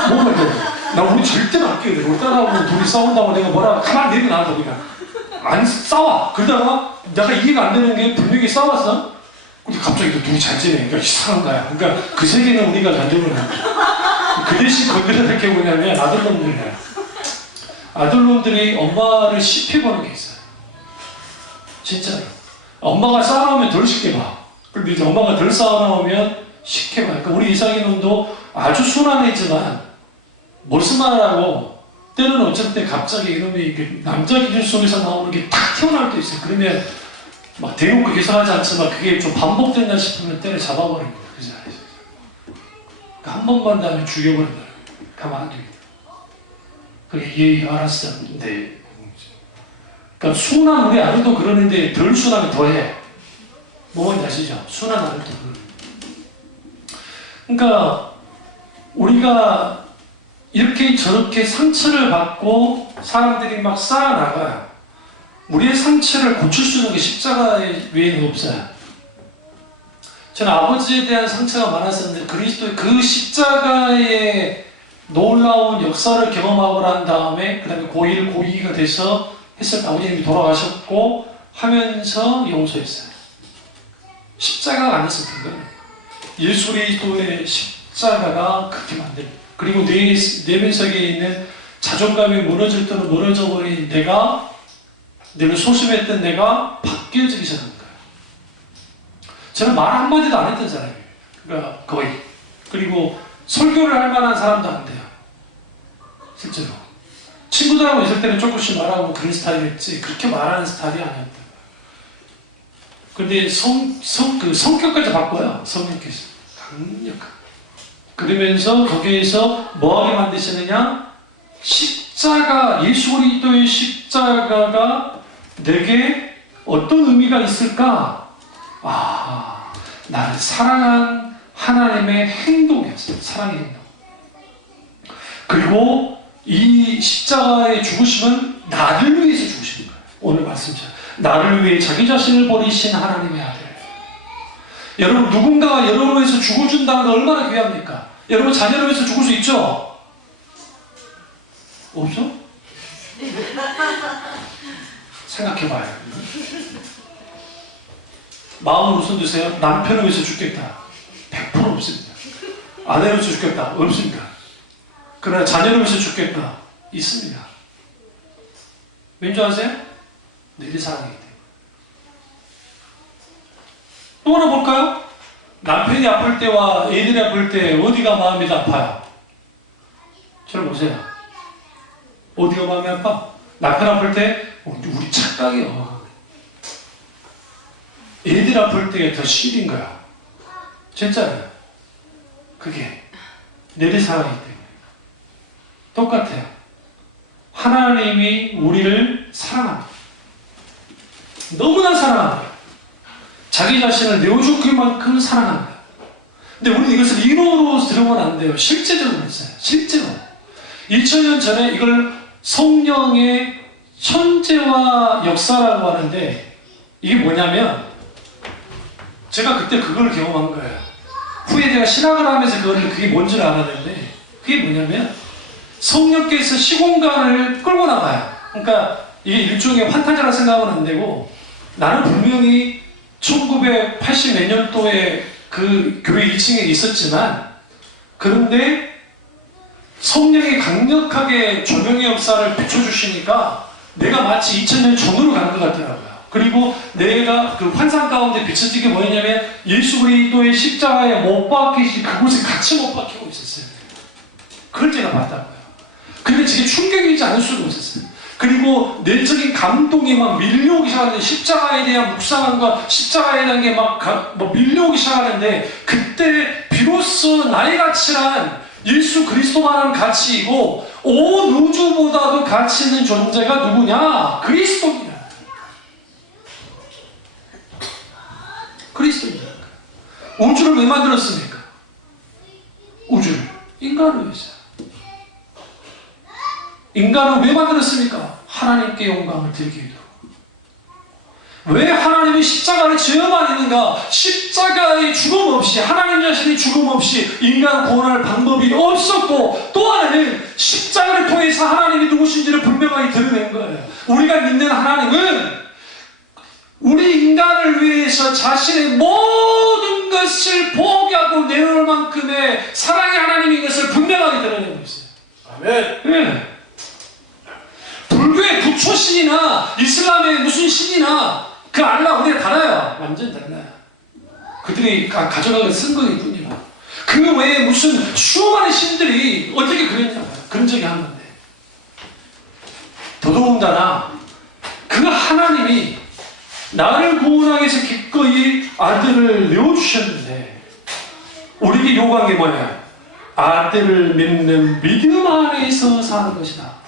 뭔가 이제, 나 우리 절대로 안 끼어들어. 우리 딸하고 둘이 싸운다고 내가 뭐라 가만히 내려놔도 그냥. 안 싸워. 그러다가 내가 이해가 안 되는 게 분명히 싸웠어. 근데 갑자기 또 둘이 잘 지내니까 이상한 거야. 그러니까 그 세계는 우리가 만들어낸 거야. 그 대신 건드려야 될 게 뭐냐면 아들놈들이야. 아들놈들이 엄마를 시피보는 게 있어요. 진짜로. 엄마가 싸워나오면 덜 쉽게 봐. 근데 이제 엄마가 덜 싸워나오면 쉽게 봐요. 그러니까 우리 이상희 놈도 아주 순한애지만 머스말하고 때는 어쩔 때 갑자기 이놈이 남자 기준 속에서 나오는 게 탁 튀어나올 때 있어요. 그러면 막 대놓고 계산하지 않지만 그게 좀 반복된다 싶으면 때를 잡아버린 거예요. 그지 않아요? 그러니까 한 번만 더 하면 죽여버린다. 가만 안 두겠다. 그게 알았어. 네. 그러니까 순한 우리 아들도 그러는데 덜 순하면 더해. 뭔지 아시죠? 순한 아들도 그러는데. 그러니까 우리가 이렇게 저렇게 상처를 받고 사람들이 막 쌓아나가요. 우리의 상처를 고칠 수 있는 게 십자가 외에는 없어요. 저는 아버지에 대한 상처가 많았었는데 그리스도의 그 십자가의 놀라운 역사를 경험하고 난 다음에 그 다음에 고1, 고2가 돼서 했을 때 아버님이 돌아가셨고 하면서 용서했어요. 십자가가 안 있었던 거예요. 예수 그리스도의 십자가가 그렇게 만든. 그리고 내면속에 있는 자존감이 무너질 때는 무너져 버린 내가, 내가 소심했던 내가 바뀌어지기 시작한 거예요. 저는 말 한마디도 안 했던 사람이에요. 그러니까 거의. 그리고 설교를 할 만한 사람도 안 돼요. 실제로. 친구들하고 있을 때는 조금씩 말하고 그런 스타일이었지 그렇게 말하는 스타일이 아니었던 거예요. 근데 성격까지 바꿔요. 성령께서. 강력한. 그러면서 거기에서 뭐하게 만드시느냐? 십자가, 예수 그리스도의 십자가가 내게 어떤 의미가 있을까? 나를 사랑한 하나님의 행동이었어요. 사랑의 행동. 그리고 이 십자가의 죽으심은 나를 위해서 죽으신 거예요. 오늘 말씀처럼. 나를 위해 자기 자신을 버리신 하나님의 아들. 여러분, 누군가가 여러분을 위해서 죽어준다는 건 얼마나 귀합니까? 여러분, 자녀를 위해서 죽을 수 있죠? 없어? 생각해봐요. 마음으로 손드세요. 남편을 위해서 죽겠다. 100% 없습니다. 아내를 위해서 죽겠다. 없습니다. 그러나 자녀를 위해서 죽겠다. 있습니다. 왠지 아세요? 내 사랑이기 때문에. 또 하나 볼까요? 남편이 아플 때와 애들이 아플 때 어디가 마음이 더 아파요? 저를 보세요. 어디가 마음이 아파? 남편 아플 때 우리 착각이요. 애들 아플 때 더 시린 거야. 진짜요. 그게 내 사랑이기 때문에. 똑같아요. 하나님이 우리를 사랑합니다. 너무나 사랑합니다. 자기 자신을 내어주기만큼 사랑합니다. 근데 우리는 이것을 이론으로 들으면 안 돼요. 실제적으로 했어요. 실제로. 2000년 전에 이걸 성령의 천재와 역사라고 하는데 이게 뭐냐면 제가 그때 그걸 경험한 거예요. 후에 제가 신학을 하면서 그게 뭔지를 알았는데 그게 뭐냐면 성령께서 시공간을 끌고 나가요. 그러니까 이게 일종의 환타지라 생각은 안 되고 나는 분명히 1980 몇 년도에 그 교회 2층에 있었지만, 그런데 성령이 강력하게 조명의 역사를 비춰주시니까 내가 마치 2000년 전으로 간 것 같더라고요. 그리고 내가 그 환상 가운데 비춰진 게 뭐였냐면 예수 그리스도의 십자가에 못 박히시 그곳에 같이 못 박히고 있었어요. 그걸 제가 봤다고요. 근데 저게 충격이지 않을 수가 없었어요. 그리고 내적인 감동이 막 밀려오기 시작하는데, 십자가에 대한 묵상함과 십자가에 대한 게 막 밀려오기 시작하는데, 그때 비로소 나의 가치란 예수 그리스도만한 가치이고 온 우주보다도 가치 있는 존재가 누구냐? 그리스도입니다. 그리스도입니다. 우주를 왜 만들었습니까? 우주를 인간을 위해서. 인간을 왜 만들었습니까? 하나님께 영광을 드리기 위해서. 왜 하나님이 십자가를 지어만 있는가? 십자가의 죽음 없이, 하나님 자신이 죽음 없이 인간을 구원할 방법이 없었고, 또 하나는 십자가를 통해서 하나님이 누구신지를 분명하게 드러낸 거예요. 우리가 믿는 하나님은 우리 인간을 위해서 자신의 모든 것을 포기하고 내놓을 만큼의 사랑의 하나님인 것을 분명하게 드러내고 있어요. 아멘. 네. 불교의 부처신이나 이슬람의 무슨 신이나 그 알라 우리가 달라요. 완전 달라요. 그들이 가져가서 쓴 거일 뿐이라. 그 외에 무슨 수많은 신들이 어떻게 그랬냐고요. 그런 적이 한 건데. 더더군다나 그 하나님이 나를 구원하기 위해서 기꺼이 아들을 내어주셨는데, 우리에게 요구한 게 뭐예요? 아들을 믿는 믿음 안에서 사는 것이다.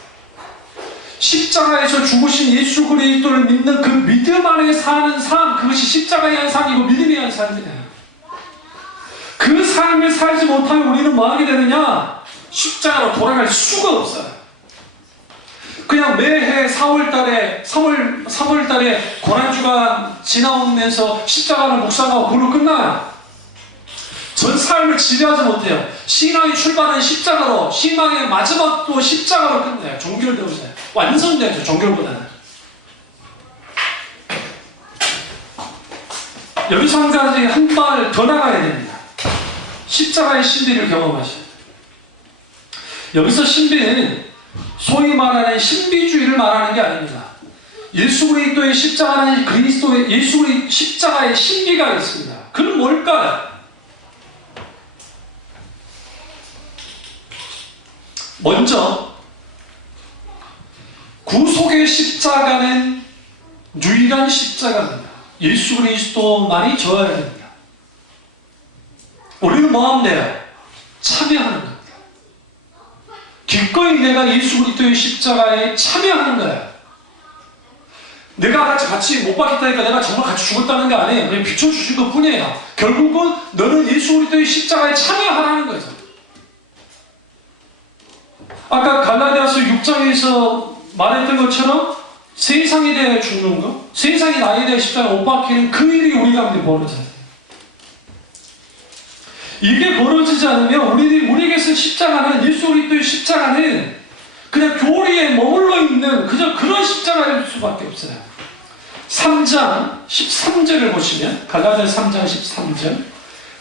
십자가에서 죽으신 예수 그리스도를 믿는 그 믿음 안에 사는 삶, 그것이 십자가에 의한 삶이고 믿음에 의한 삶이다. 그 삶을 살지 못하면 우리는 뭐 하게 되느냐? 십자가로 돌아갈 수가 없어요. 그냥 매해 3월달에 고난주가 지나오면서 십자가를 묵상하고 그걸로 끝나요. 전 삶을 지배하지 못해요. 신앙이 출발은 십자가로, 신앙의 마지막도 십자가로 끝나요. 종결되어져요. 완성되죠, 종결보다는. 여기서 한 가지 한 발 더 나가야 됩니다. 십자가의 신비를 경험하셔야 돼요. 여기서 신비는 소위 말하는 신비주의를 말하는 게 아닙니다. 예수 그리스도의 십자가는 그리스도의 예수 그리스도 십자가의 신비가 있습니다. 그건 뭘까요? 먼저 구속의 십자가는 유일한 십자가입니다. 예수 그리스도만이 져야 됩니다. 우리는 뭐 하면 돼요? 참여하는 겁니다. 기꺼이 내가 예수 그리스도의 십자가에 참여하는 거예요. 내가 같이 못 박혔다니까 내가 정말 같이 죽었다는 게 아니에요. 그냥 비춰주신 것 뿐이에요. 결국은 너는 예수 그리스도의 십자가에 참여하라는 거죠. 아까 갈라디아서 6장에서 말했던 것처럼 세상에 대해 죽는 것, 세상이 나에 대해 십자가에 못 박히는 그 일이 우리 가운데 벌어져야 돼요. 이게 벌어지지 않으면 우리에게서 십자가는, 예수 그리스도의 십자가는 그냥 교리에 머물러 있는 그저 그런 십자가일 수밖에 없어요. 3장 13절을 보시면, 갈라디아서 3장 13절,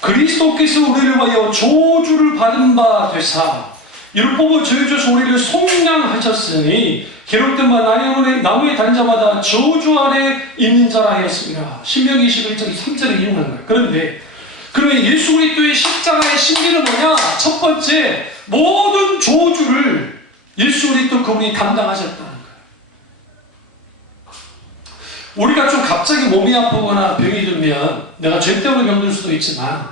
그리스도께서 우리를 위하여 저주를 받은 바 되사 율법을 저주셔서 우리를 속량하셨으니 기록된 바 나무에 달린 자마다 저주 아래 있는 자라 하였습니다. 신명기 21장 3절을 이용하는 거예요. 그런데 그러면 예수 그리스도의 십자가의 신비는 뭐냐? 첫 번째, 모든 저주를 예수 그리스도 그분이 담당하셨다는 거예요. 우리가 좀 갑자기 몸이 아프거나 병이 들면 내가 죄 때문에 병들 수도 있지만,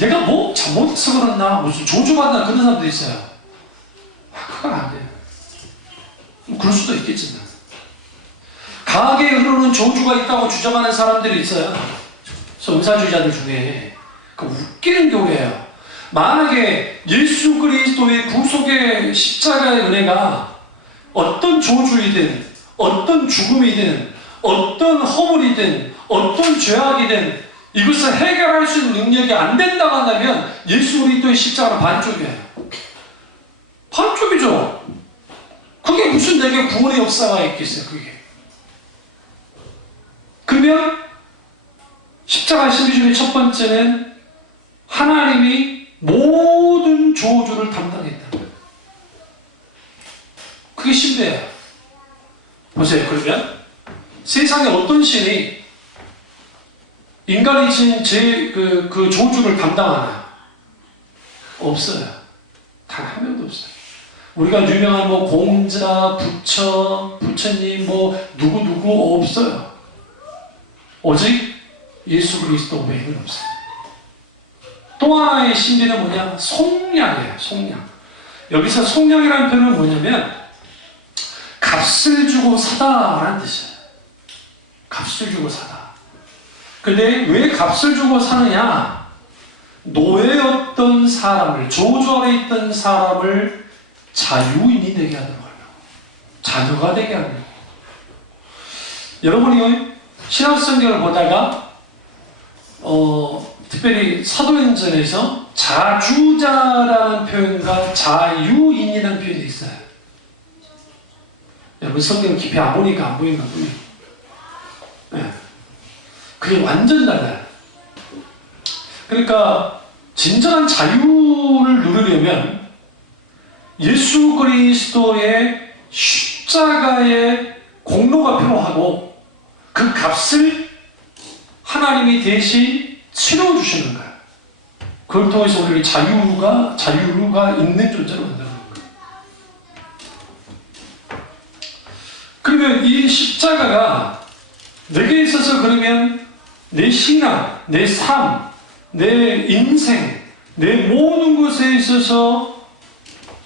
내가 뭐 잘못해서 그렇나, 무슨 저주받나, 그런 사람도 있어요. 그건 안 돼요. 그럴 수도 있겠지만, 강하게 흐르는 저주가 있다고 주장하는 사람들이 있어요. 은사주의자들 중에. 그 웃기는 교회예요. 만약에 예수 그리스도의 구속의 십자가의 은혜가 어떤 저주이든, 어떤 죽음이든, 어떤 허물이든, 어떤 죄악이든 이것을 해결할 수 있는 능력이 안 된다고 한다면 예수 그리스도의 십자가는 반쪽이에요. 반쪽이죠. 그게 무슨 내게 구원의 역사가 있겠어요, 그게. 그러면 십자가 신비 중에 첫 번째는 하나님이 모든 저주를 담당했다. 그게 신비예요. 보세요. 그러면 세상에 어떤 신이 인간이 진 그 저주를 담당하나? 없어요. 단 한 명도 없어요. 우리가 유명한 뭐 공자, 부처님, 뭐 누구 없어요. 오직 예수 그리스도 외에는 없어요. 또 하나의 신비는 뭐냐? 속량이에요. 속량. 여기서 속량이라는 표현은 뭐냐면 값을 주고 사다라는 뜻이에요. 값을 주고 사다. 근데 왜 값을 주고 사느냐? 노예였던 사람을, 저주 아래 있던 사람을 자유인이 되게 하도록 하려고. 자녀가 되게 하려고. 여러분이 신약성경을 보다가 특별히 사도행전에서 자주자라는 표현과 자유인이라는 표현이 있어요. 여러분 성경 깊이 안 보니까 안 보이는 거군요. 네. 그게 완전 달라요. 그러니까 진정한 자유를 누리려면 예수 그리스도의 십자가의 공로가 필요하고 그 값을 하나님이 대신 치러주시는 거예요. 그걸 통해서 우리를 자유가 있는 존재로 만드는 거예요. 그러면 이 십자가가 내게 있어서 그러면 내 신앙, 내 삶, 내 인생, 내 모든 것에 있어서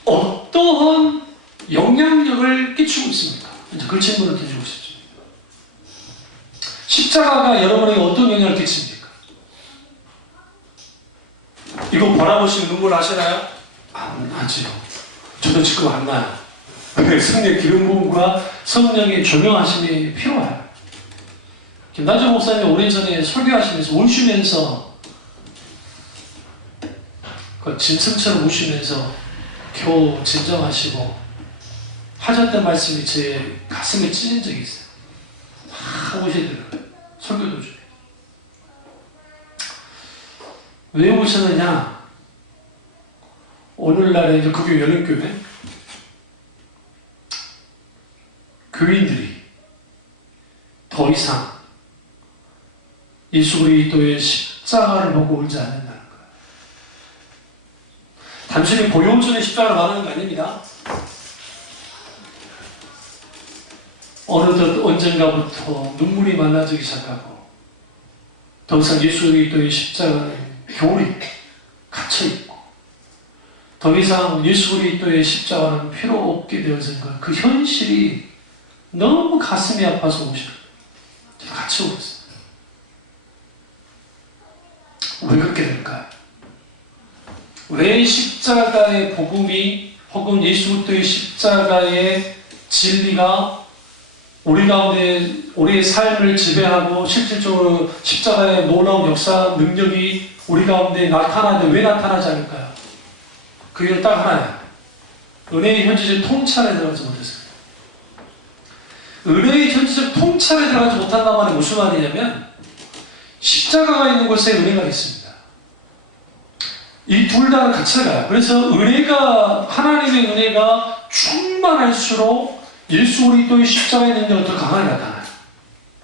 어떠한 영향력을 끼치고 있습니까? 이제 그 질문을 드리고 싶습니다. 십자가가 여러분에게 어떤 영향을 끼칩니까? 이거 바라보시면 눈물 나시나요? 안 나지요. 저도 지금 안 나요. 성령의 기름 부음과 성령의 조명하심이 필요해요. 김단정 목사님 오래전에 설교하시면서 우시면서 그 짐승처럼 우시면서 겨우 진정하시고 하셨던 말씀이 제 가슴에 찢은 적이 있어요. 막 우시더라고요. 설교 도중에. 왜 우셨느냐? 오늘날에 이제 그게 연합교회 교인들이 더 이상 예수 그리스도의 십자가를 보고 울지 않는다는 거예요. 단순히 보혈전의 십자가를 말하는 거 아닙니다. 어느덧 언젠가부터 눈물이 많아지기 시작하고 더 이상 예수 그리스도의 십자가는 교리 갇혀있고 더 이상 예수 그리스도의 십자가는 필요 없게 되어진 것, 그 현실이 너무 가슴이 아파서 오셔요. 같이 오셨어요. 왜 그렇게 될까요? 왜 십자가의 복음이 혹은 예수 그리스도의 십자가의 진리가 우리 가운데 우리의 삶을 지배하고 실질적으로 십자가의 놀라운 역사 능력이 우리 가운데 나타나는데 왜 나타나지 않을까요? 그 이유는 딱 하나예요. 은혜의 현지적 통찰에 들어가지 못했어요. 은혜의 현지적 통찰에 들어가지 못한다는 말이 무슨 말이냐면 십자가가 있는 곳에 은혜가 있습니다. 이 둘 다 같이 가요. 그래서 하나님의 은혜가 충만할수록 예수 그리스도의 십자가의 능력이 더 강하게 나타나요.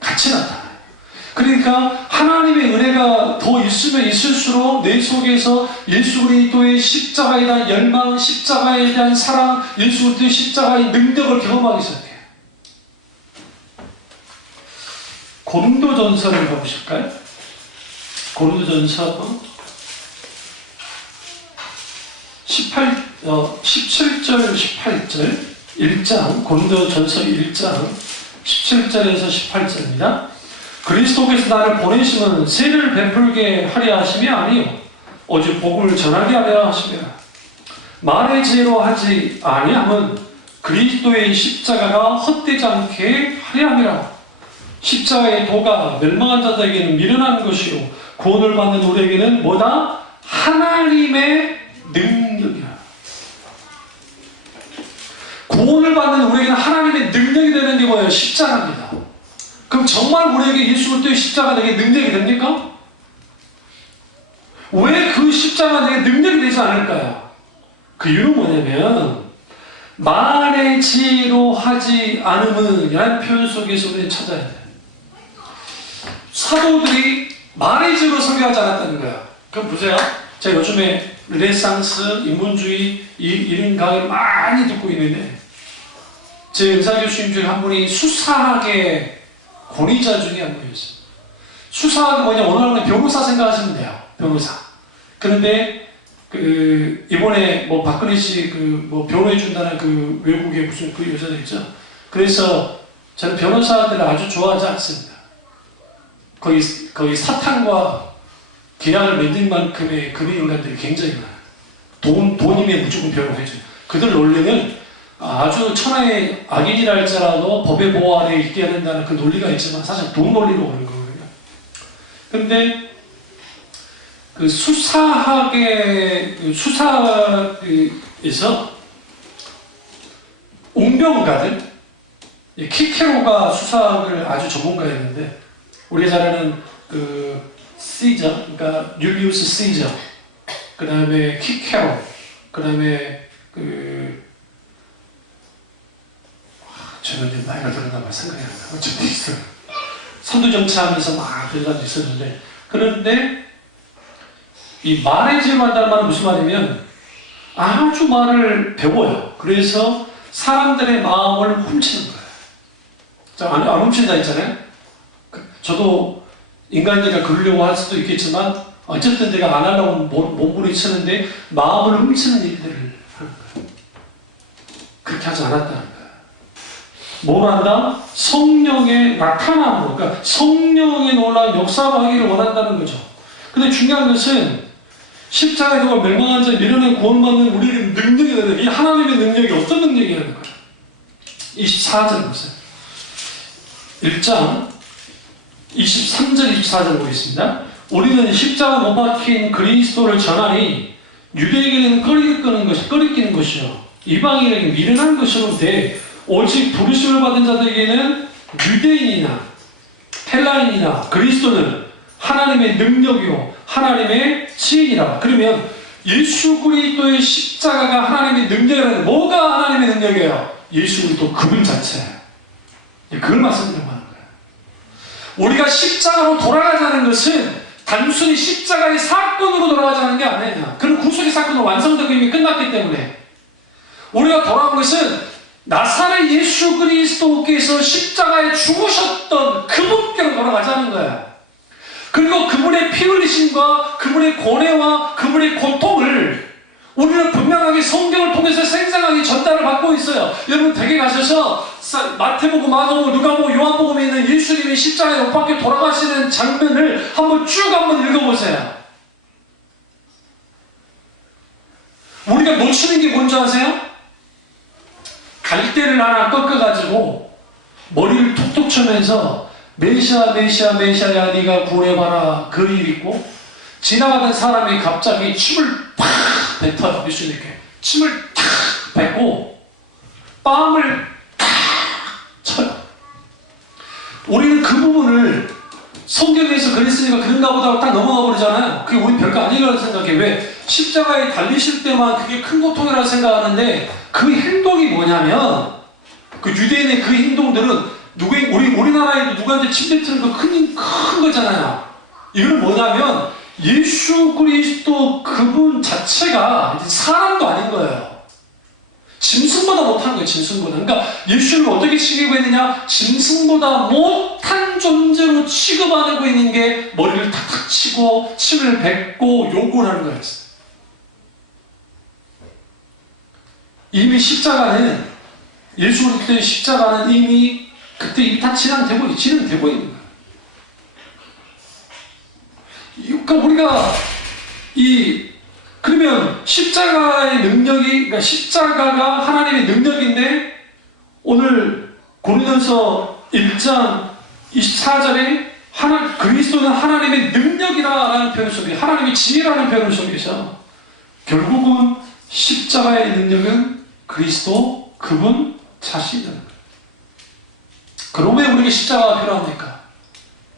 같이 나타나요. 그러니까 하나님의 은혜가 더 있으면 있을수록 내 속에서 예수 그리스도의 십자가에 대한 열망, 십자가에 대한 사랑, 예수 그리스도의 십자가의 능력을 경험하기 시작해요. 고린도전서를 가보실까요? 고린도전서 17절, 18절 1장, 고린도전서 1장 17절에서 18절입니다. 그리스도께서 나를 보내시면 세를 베풀게 하려 하심이 아니요 오직 복음을 전하게 하려 하심이라. 말의 지혜로 하지 아니함은 그리스도의 십자가가 헛되지 않게 하려 함이라. 십자가의 도가 멸망한 자들에게는 미련한 것이요 구원을 받는 우리에게는 뭐다? 하나님의 능력이라. 구원을 받는 우리에게는 하나님의 능력이 되는 게 뭐예요? 십자가입니다. 그럼 정말 우리에게 예수 그리스도의 십자가 내게 능력이 됩니까? 왜 그 십자가 내 능력이 되지 않을까요? 그 이유는 뭐냐면 말의 지혜로 하지 않음은 이라는 표현 속에서 우리는 찾아야 돼요. 사도들이 말의 지혜로 설교하지 않았다는 거야. 그럼 보세요. 제가 요즘에 르네상스, 인본주의 이런 강의를 많이 듣고 있는데 제 의사 교수님 중에 한 분이 수사학의 권위자 중에 한 분이었어요. 수사학이 뭐냐, 오늘날은 변호사 생각하시면 돼요. 변호사. 그런데 이번에 뭐 박근혜 씨 뭐 변호해 준다는 그 외국의 무슨 그 여자들 있죠. 그래서 저는 변호사들을 아주 좋아하지 않습니다. 거의 사탄과 계약을 맺는 만큼의 그런 인간들이 굉장히 많아요. 돈이면 무조건 변호해줘요. 그들 논리는 아주 천하의 악인이라 할지라도 법의 보호 아래에 있게 해야 된다는 그 논리가 있지만 사실 돈 논리로 오는 거거든요. 근데 그 수사에서 웅변가들, 키케로가 수사학을 아주 전문가였는데 우리가 잘 아는 그 시저, 그러니까 율리우스 시저, 그 다음에 키케로, 그 다음에 저는 이제 나이가 들었나 봐 생각이 안 나. 어쨌든 있어요. 선두정치하면서 막 그런 사람도 있었는데, 그런데 이 말의 지혜로 한다는 말은 무슨 말이면 아주 말을 배워요. 그래서 사람들의 마음을 훔치는 거예요. 자, 안 훔친다 했잖아요. 저도 인간이니까 그러려고 할 수도 있겠지만 어쨌든 내가 안 하려고 몸부림치는데 마음을 훔치는 일들을 하는 거예요. 그렇게 하지 않았다는 거예요. 뭘 한다? 성령의 나타남으로, 그러니까 성령의 놀라운 역사로 하기를 원한다는 거죠. 근데 중요한 것은 십자가에 누가 멸망한 자에 미련에 구원받는 우리에게 능력이 되는, 이 하나님의 능력이 어떤 능력이라는 거예요. 24절 보세요. 1장 23절 24절 보겠습니다. 우리는 십자가 못 박힌 그리스도를 전하니 유대인에게는 꺼리끼는 것이요 이방인에게 미련한 것이로 돼 오직 부르심을 받은 자들에게는 유대인이나 헬라인이나 그리스도는 하나님의 능력이요 하나님의 지혜니라. 그러면 예수 그리스도의 십자가가 하나님의 능력이라는, 뭐가 하나님의 능력이에요? 예수 그리스도 그분 자체예요. 그걸 말씀드리려고 하는 거예요. 우리가 십자가로 돌아가자는 것은 단순히 십자가의 사건으로 돌아가자는 게 아니에요. 그런 구속의 사건으로 완성되고 이미 끝났기 때문에 우리가 돌아온 것은 나사렛 예수 그리스도께서 십자가에 죽으셨던 그분께로 돌아가자는 거예요. 그리고 그분의 피 흘리심과 그분의 고뇌와 그분의 고통을 우리는 분명하게 성경을 통해서 생생하게 전달을 받고 있어요. 여러분 댁에 가셔서 마태복음, 마가복음, 누가복음, 요한복음에 있는 예수님이 십자가에 못 박혀 돌아가시는 장면을 한번 읽어보세요. 우리가 놓치는 게 뭔지 아세요? 갈대를 하나 꺾어가지고 머리를 툭툭 쳐면서 메시아 메시아야 네가 구해봐라 그 일 있고, 지나가던 사람이 갑자기 침을 팍 뱉어요. 예수님께 침을 탁 뱉고 뺨을 탁 쳐요. 우리는 그 부분을 성경에서 그랬으니까 그런가 보다 하고 딱 넘어가 버리잖아요. 그게 우리 별거 아니라고 생각해. 왜? 십자가에 달리실 때만 그게 큰 고통이라고 생각하는데 그 행동이 뭐냐면, 그 유대인의 그 행동들은 우리나라에도 누구한테 침 뱉는 거 큰 거잖아요. 이건 뭐냐면 예수 그리스도 그분 자체가 사람도 아닌 거예요. 짐승보다 못한 거예요. 짐승보다. 그러니까 예수를 어떻게 취급했느냐? 짐승보다 못한 존재로 취급하고 있는 게 머리를 탁탁 치고 침을 뱉고 욕을 하는 거였어요. 이미 십자가는, 예수 그리스도의 십자가는 이미 그때 다 진행되고 있는 거예요. 그러니까 우리가 그러면 십자가의 능력이, 그러니까 십자가가 하나님의 능력인데 오늘 고린도서 1장 24절에 그리스도는 하나님의 능력이라는 표현 속에, 하나님의 지혜라는 표현 속에서 결국은 십자가의 능력은 그리스도 그분 자신이라는 거예요. 그럼 왜 우리에게 십자가가 필요합니까?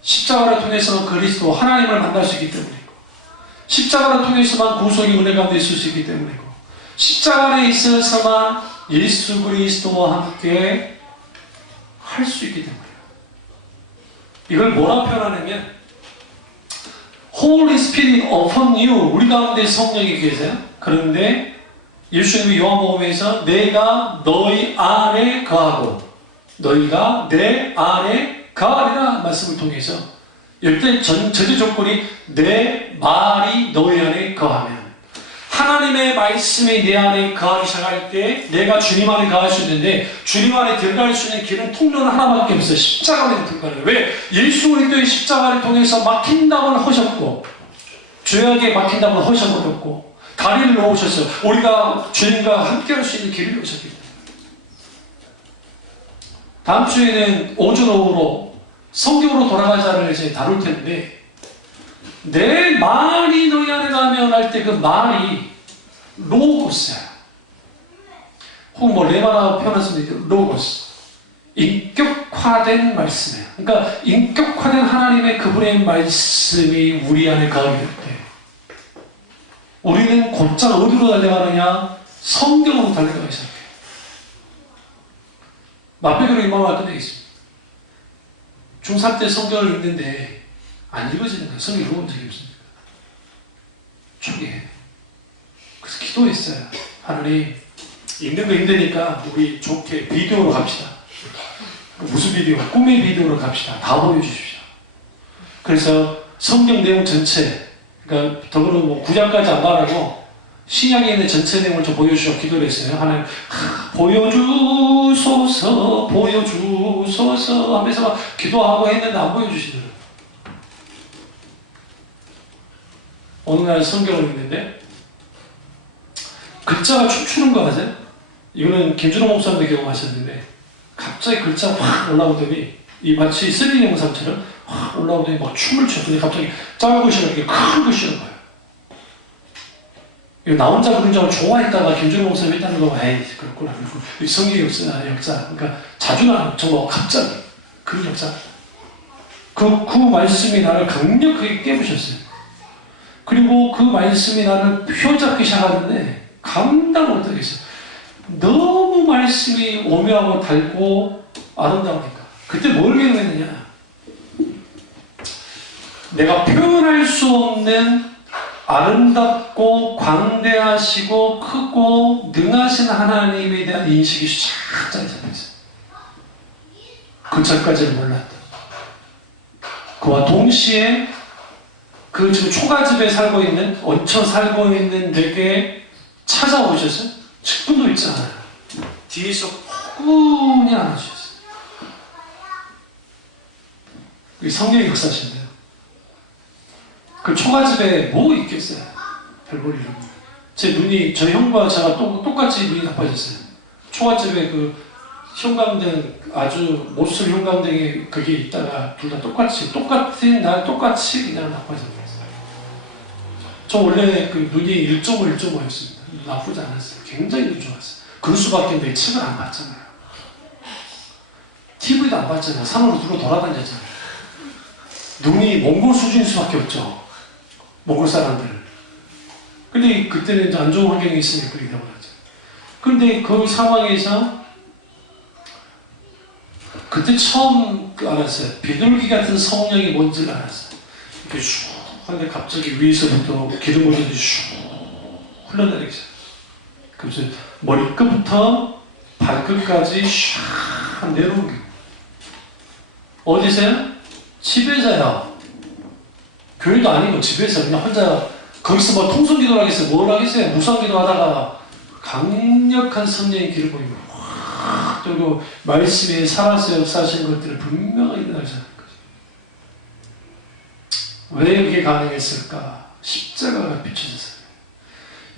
십자가를 통해서 그리스도 하나님을 만날 수 있기 때문이고, 십자가를 통해서만 구속의 은혜 가운데 있을 수 있기 때문이고, 십자가 안에 있어서만 예수 그리스도와 함께 할 수 있기 때문이에요. 이걸 뭐라 표현하냐면 Holy Spirit upon you, 우리 가운데 성령이 계세요. 그런데 예수님이 요한복음에서 내가 너희 안에 거하고 너희가 내 안에 거하리라 말씀을 통해서 이때 전제 조건이 내 말이 너희 안에 거하면, 하나님의 말씀이 내 안에 거하기 시작할 때 내가 주님 안에 거할 수 있는데, 주님 안에 들어갈 수 있는 길은 통로는 하나밖에 없어요. 십자가 안에 들어가는 거예요. 왜? 예수 그리스도의 십자가를 통해서 막힌 담을 하셨고, 죄악에 막힌 담을 하셔버렸고, 다리를 놓으셨어요. 우리가 주님과 함께 할 수 있는 길을 놓으셨기 때문에. 다음 주에는 오전 오후로 성경으로 돌아가자를 이제 다룰 텐데, 내 말이 너희 안에 가면 할 때 그 말이 로고스야. 혹은 뭐 레바나 표현할 수도 있고 로고스. 인격화된 말씀이에요. 그러니까 인격화된 하나님의 그분의 말씀이 우리 안에 가게 될 때, 우리는 곧장 어디로 달려가느냐? 성경으로 달려가기 시작해요. 마태복음 임마가 끝내겠습니다. 중3 때 성경을 읽는데 안 읽어지는 거예요. 성경 읽어본 적이 없습니까? 초기에. 그래서 기도했어요. 하나님, 읽는 거 힘드니까 우리 좋게 비디오로 갑시다. 무슨 비디오? 꿈의 비디오로 갑시다. 다 보여주십시오. 그래서 성경 내용 전체, 그러니까 더불어 뭐 구장까지 안 말하고 신약에 있는 전체 내용을 좀 보여주셔서 기도를 했어요. 하나님, 보여주소서, 보여주소서 하면서 막 기도하고 했는데 안 보여주시더라고요. 어느 날 성경을 읽는데 글자가 춤추는 거 아세요? 이거는 김준호 목사님도 경험하셨는데, 갑자기 글자가 확 올라오더니 이 마치 3D 영상처럼 확 올라오더니 막 춤을 췄더니 갑자기 작은 글씨가 이렇게 큰 글씨는 거예요. 이거 나 혼자 그런 줄 알고 좋아했다가 김준호 목사님 했다는 거, 에이 그렇구나. 성경의 역사. 그러니까 자주 나는 정말 갑자기 그런 역사. 그 말씀이 나를 강력하게 깨부셨어요. 그리고 그 말씀이 나를 휘어잡기 시작하는데 감당을 못하겠어요. 너무 말씀이 오묘하고 달고 아름다우니까. 그때 뭘 경험했느냐? 내가 표현할 수 없는 아름답고 광대하시고 크고 능하신 하나님에 대한 인식이 쫙 짜리 잡혀있어요. 그 전까지는 몰랐다. 그와 동시에 그 지금 초가집에 살고 있는, 얹혀 살고 있는 내게 찾아오셔서 10분도 있지 않아요. 뒤에서 포근히 안아주셨어요. 그게 성령의 역사신데요. 그 초가집에 뭐 있겠어요? 별볼 일 없는. 제 눈이, 저희 형과 제가 똑같이 눈이 나빠졌어요. 초가집에 그 형광등, 아주 못쓸 형광등이 그게 있다가 둘 다 똑같은 날 똑같이 그냥 나빠졌어요. 저 원래 그 눈이 1.5였습니다. 나쁘지 않았어요. 굉장히 눈 좋았어요. 그럴 수밖에 없는데 책을 안 봤잖아요. TV도 안 봤잖아요. 산으로 둘러 돌아다녔잖아요. 눈이 몽골 수준일 수밖에 없죠. 몽골 사람들. 근데 그때는 이제 안 좋은 환경에 있으니까 그렇게 되어버렸죠. 그런데 그 상황에서 그때 처음 알았어요. 비둘기 같은 성령이 뭔지를 알았어요. 이렇게 슉 하는데 갑자기 위에서부터 기름 부르듯이 슉 흘러내리기 시작해요. 그래서 머리끝부터 발끝까지 슉 내려오는 거예요. 어디서요? 집에서요. 교회도 아니고 집에서 그냥 혼자 거기서 뭐 통성기도를 하겠어요? 뭘 하겠어요? 무성기도 하다가 강력한 성령의 길을 보이고 확 그리고 말씀에 살아서 역사하시는 것들을 분명하게 일어나게 하는 거죠. 왜 그게 가능했을까? 십자가가 비춰졌어요.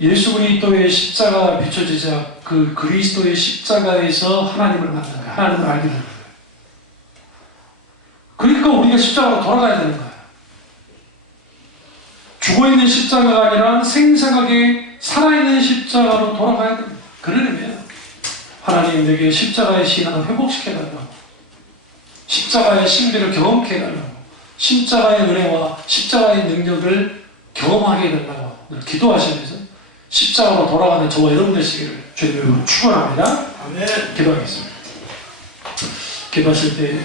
예수 그리스도의 십자가가 비춰지자 그 그리스도의 십자가에서 하나님을 만나는 거예요. 하나님을 알게 되는 거예요. 그러니까 우리가 십자가로 돌아가야 되는 거예요. 죽어있는 십자가가 아니라 생생하게 살아있는 십자가로 돌아가야 됩니다. 그러려면 하나님 내게 십자가의 신앙을 회복시켜달라고, 십자가의 신비를 경험케 해달라고, 십자가의 은혜와 십자가의 능력을 경험하게 된다고 늘 기도하시면서 십자가로 돌아가는 저와 여러분 되시기를 주님의 이름으로 축원합니다. 아멘. 기도하겠습니다. 기도하실 때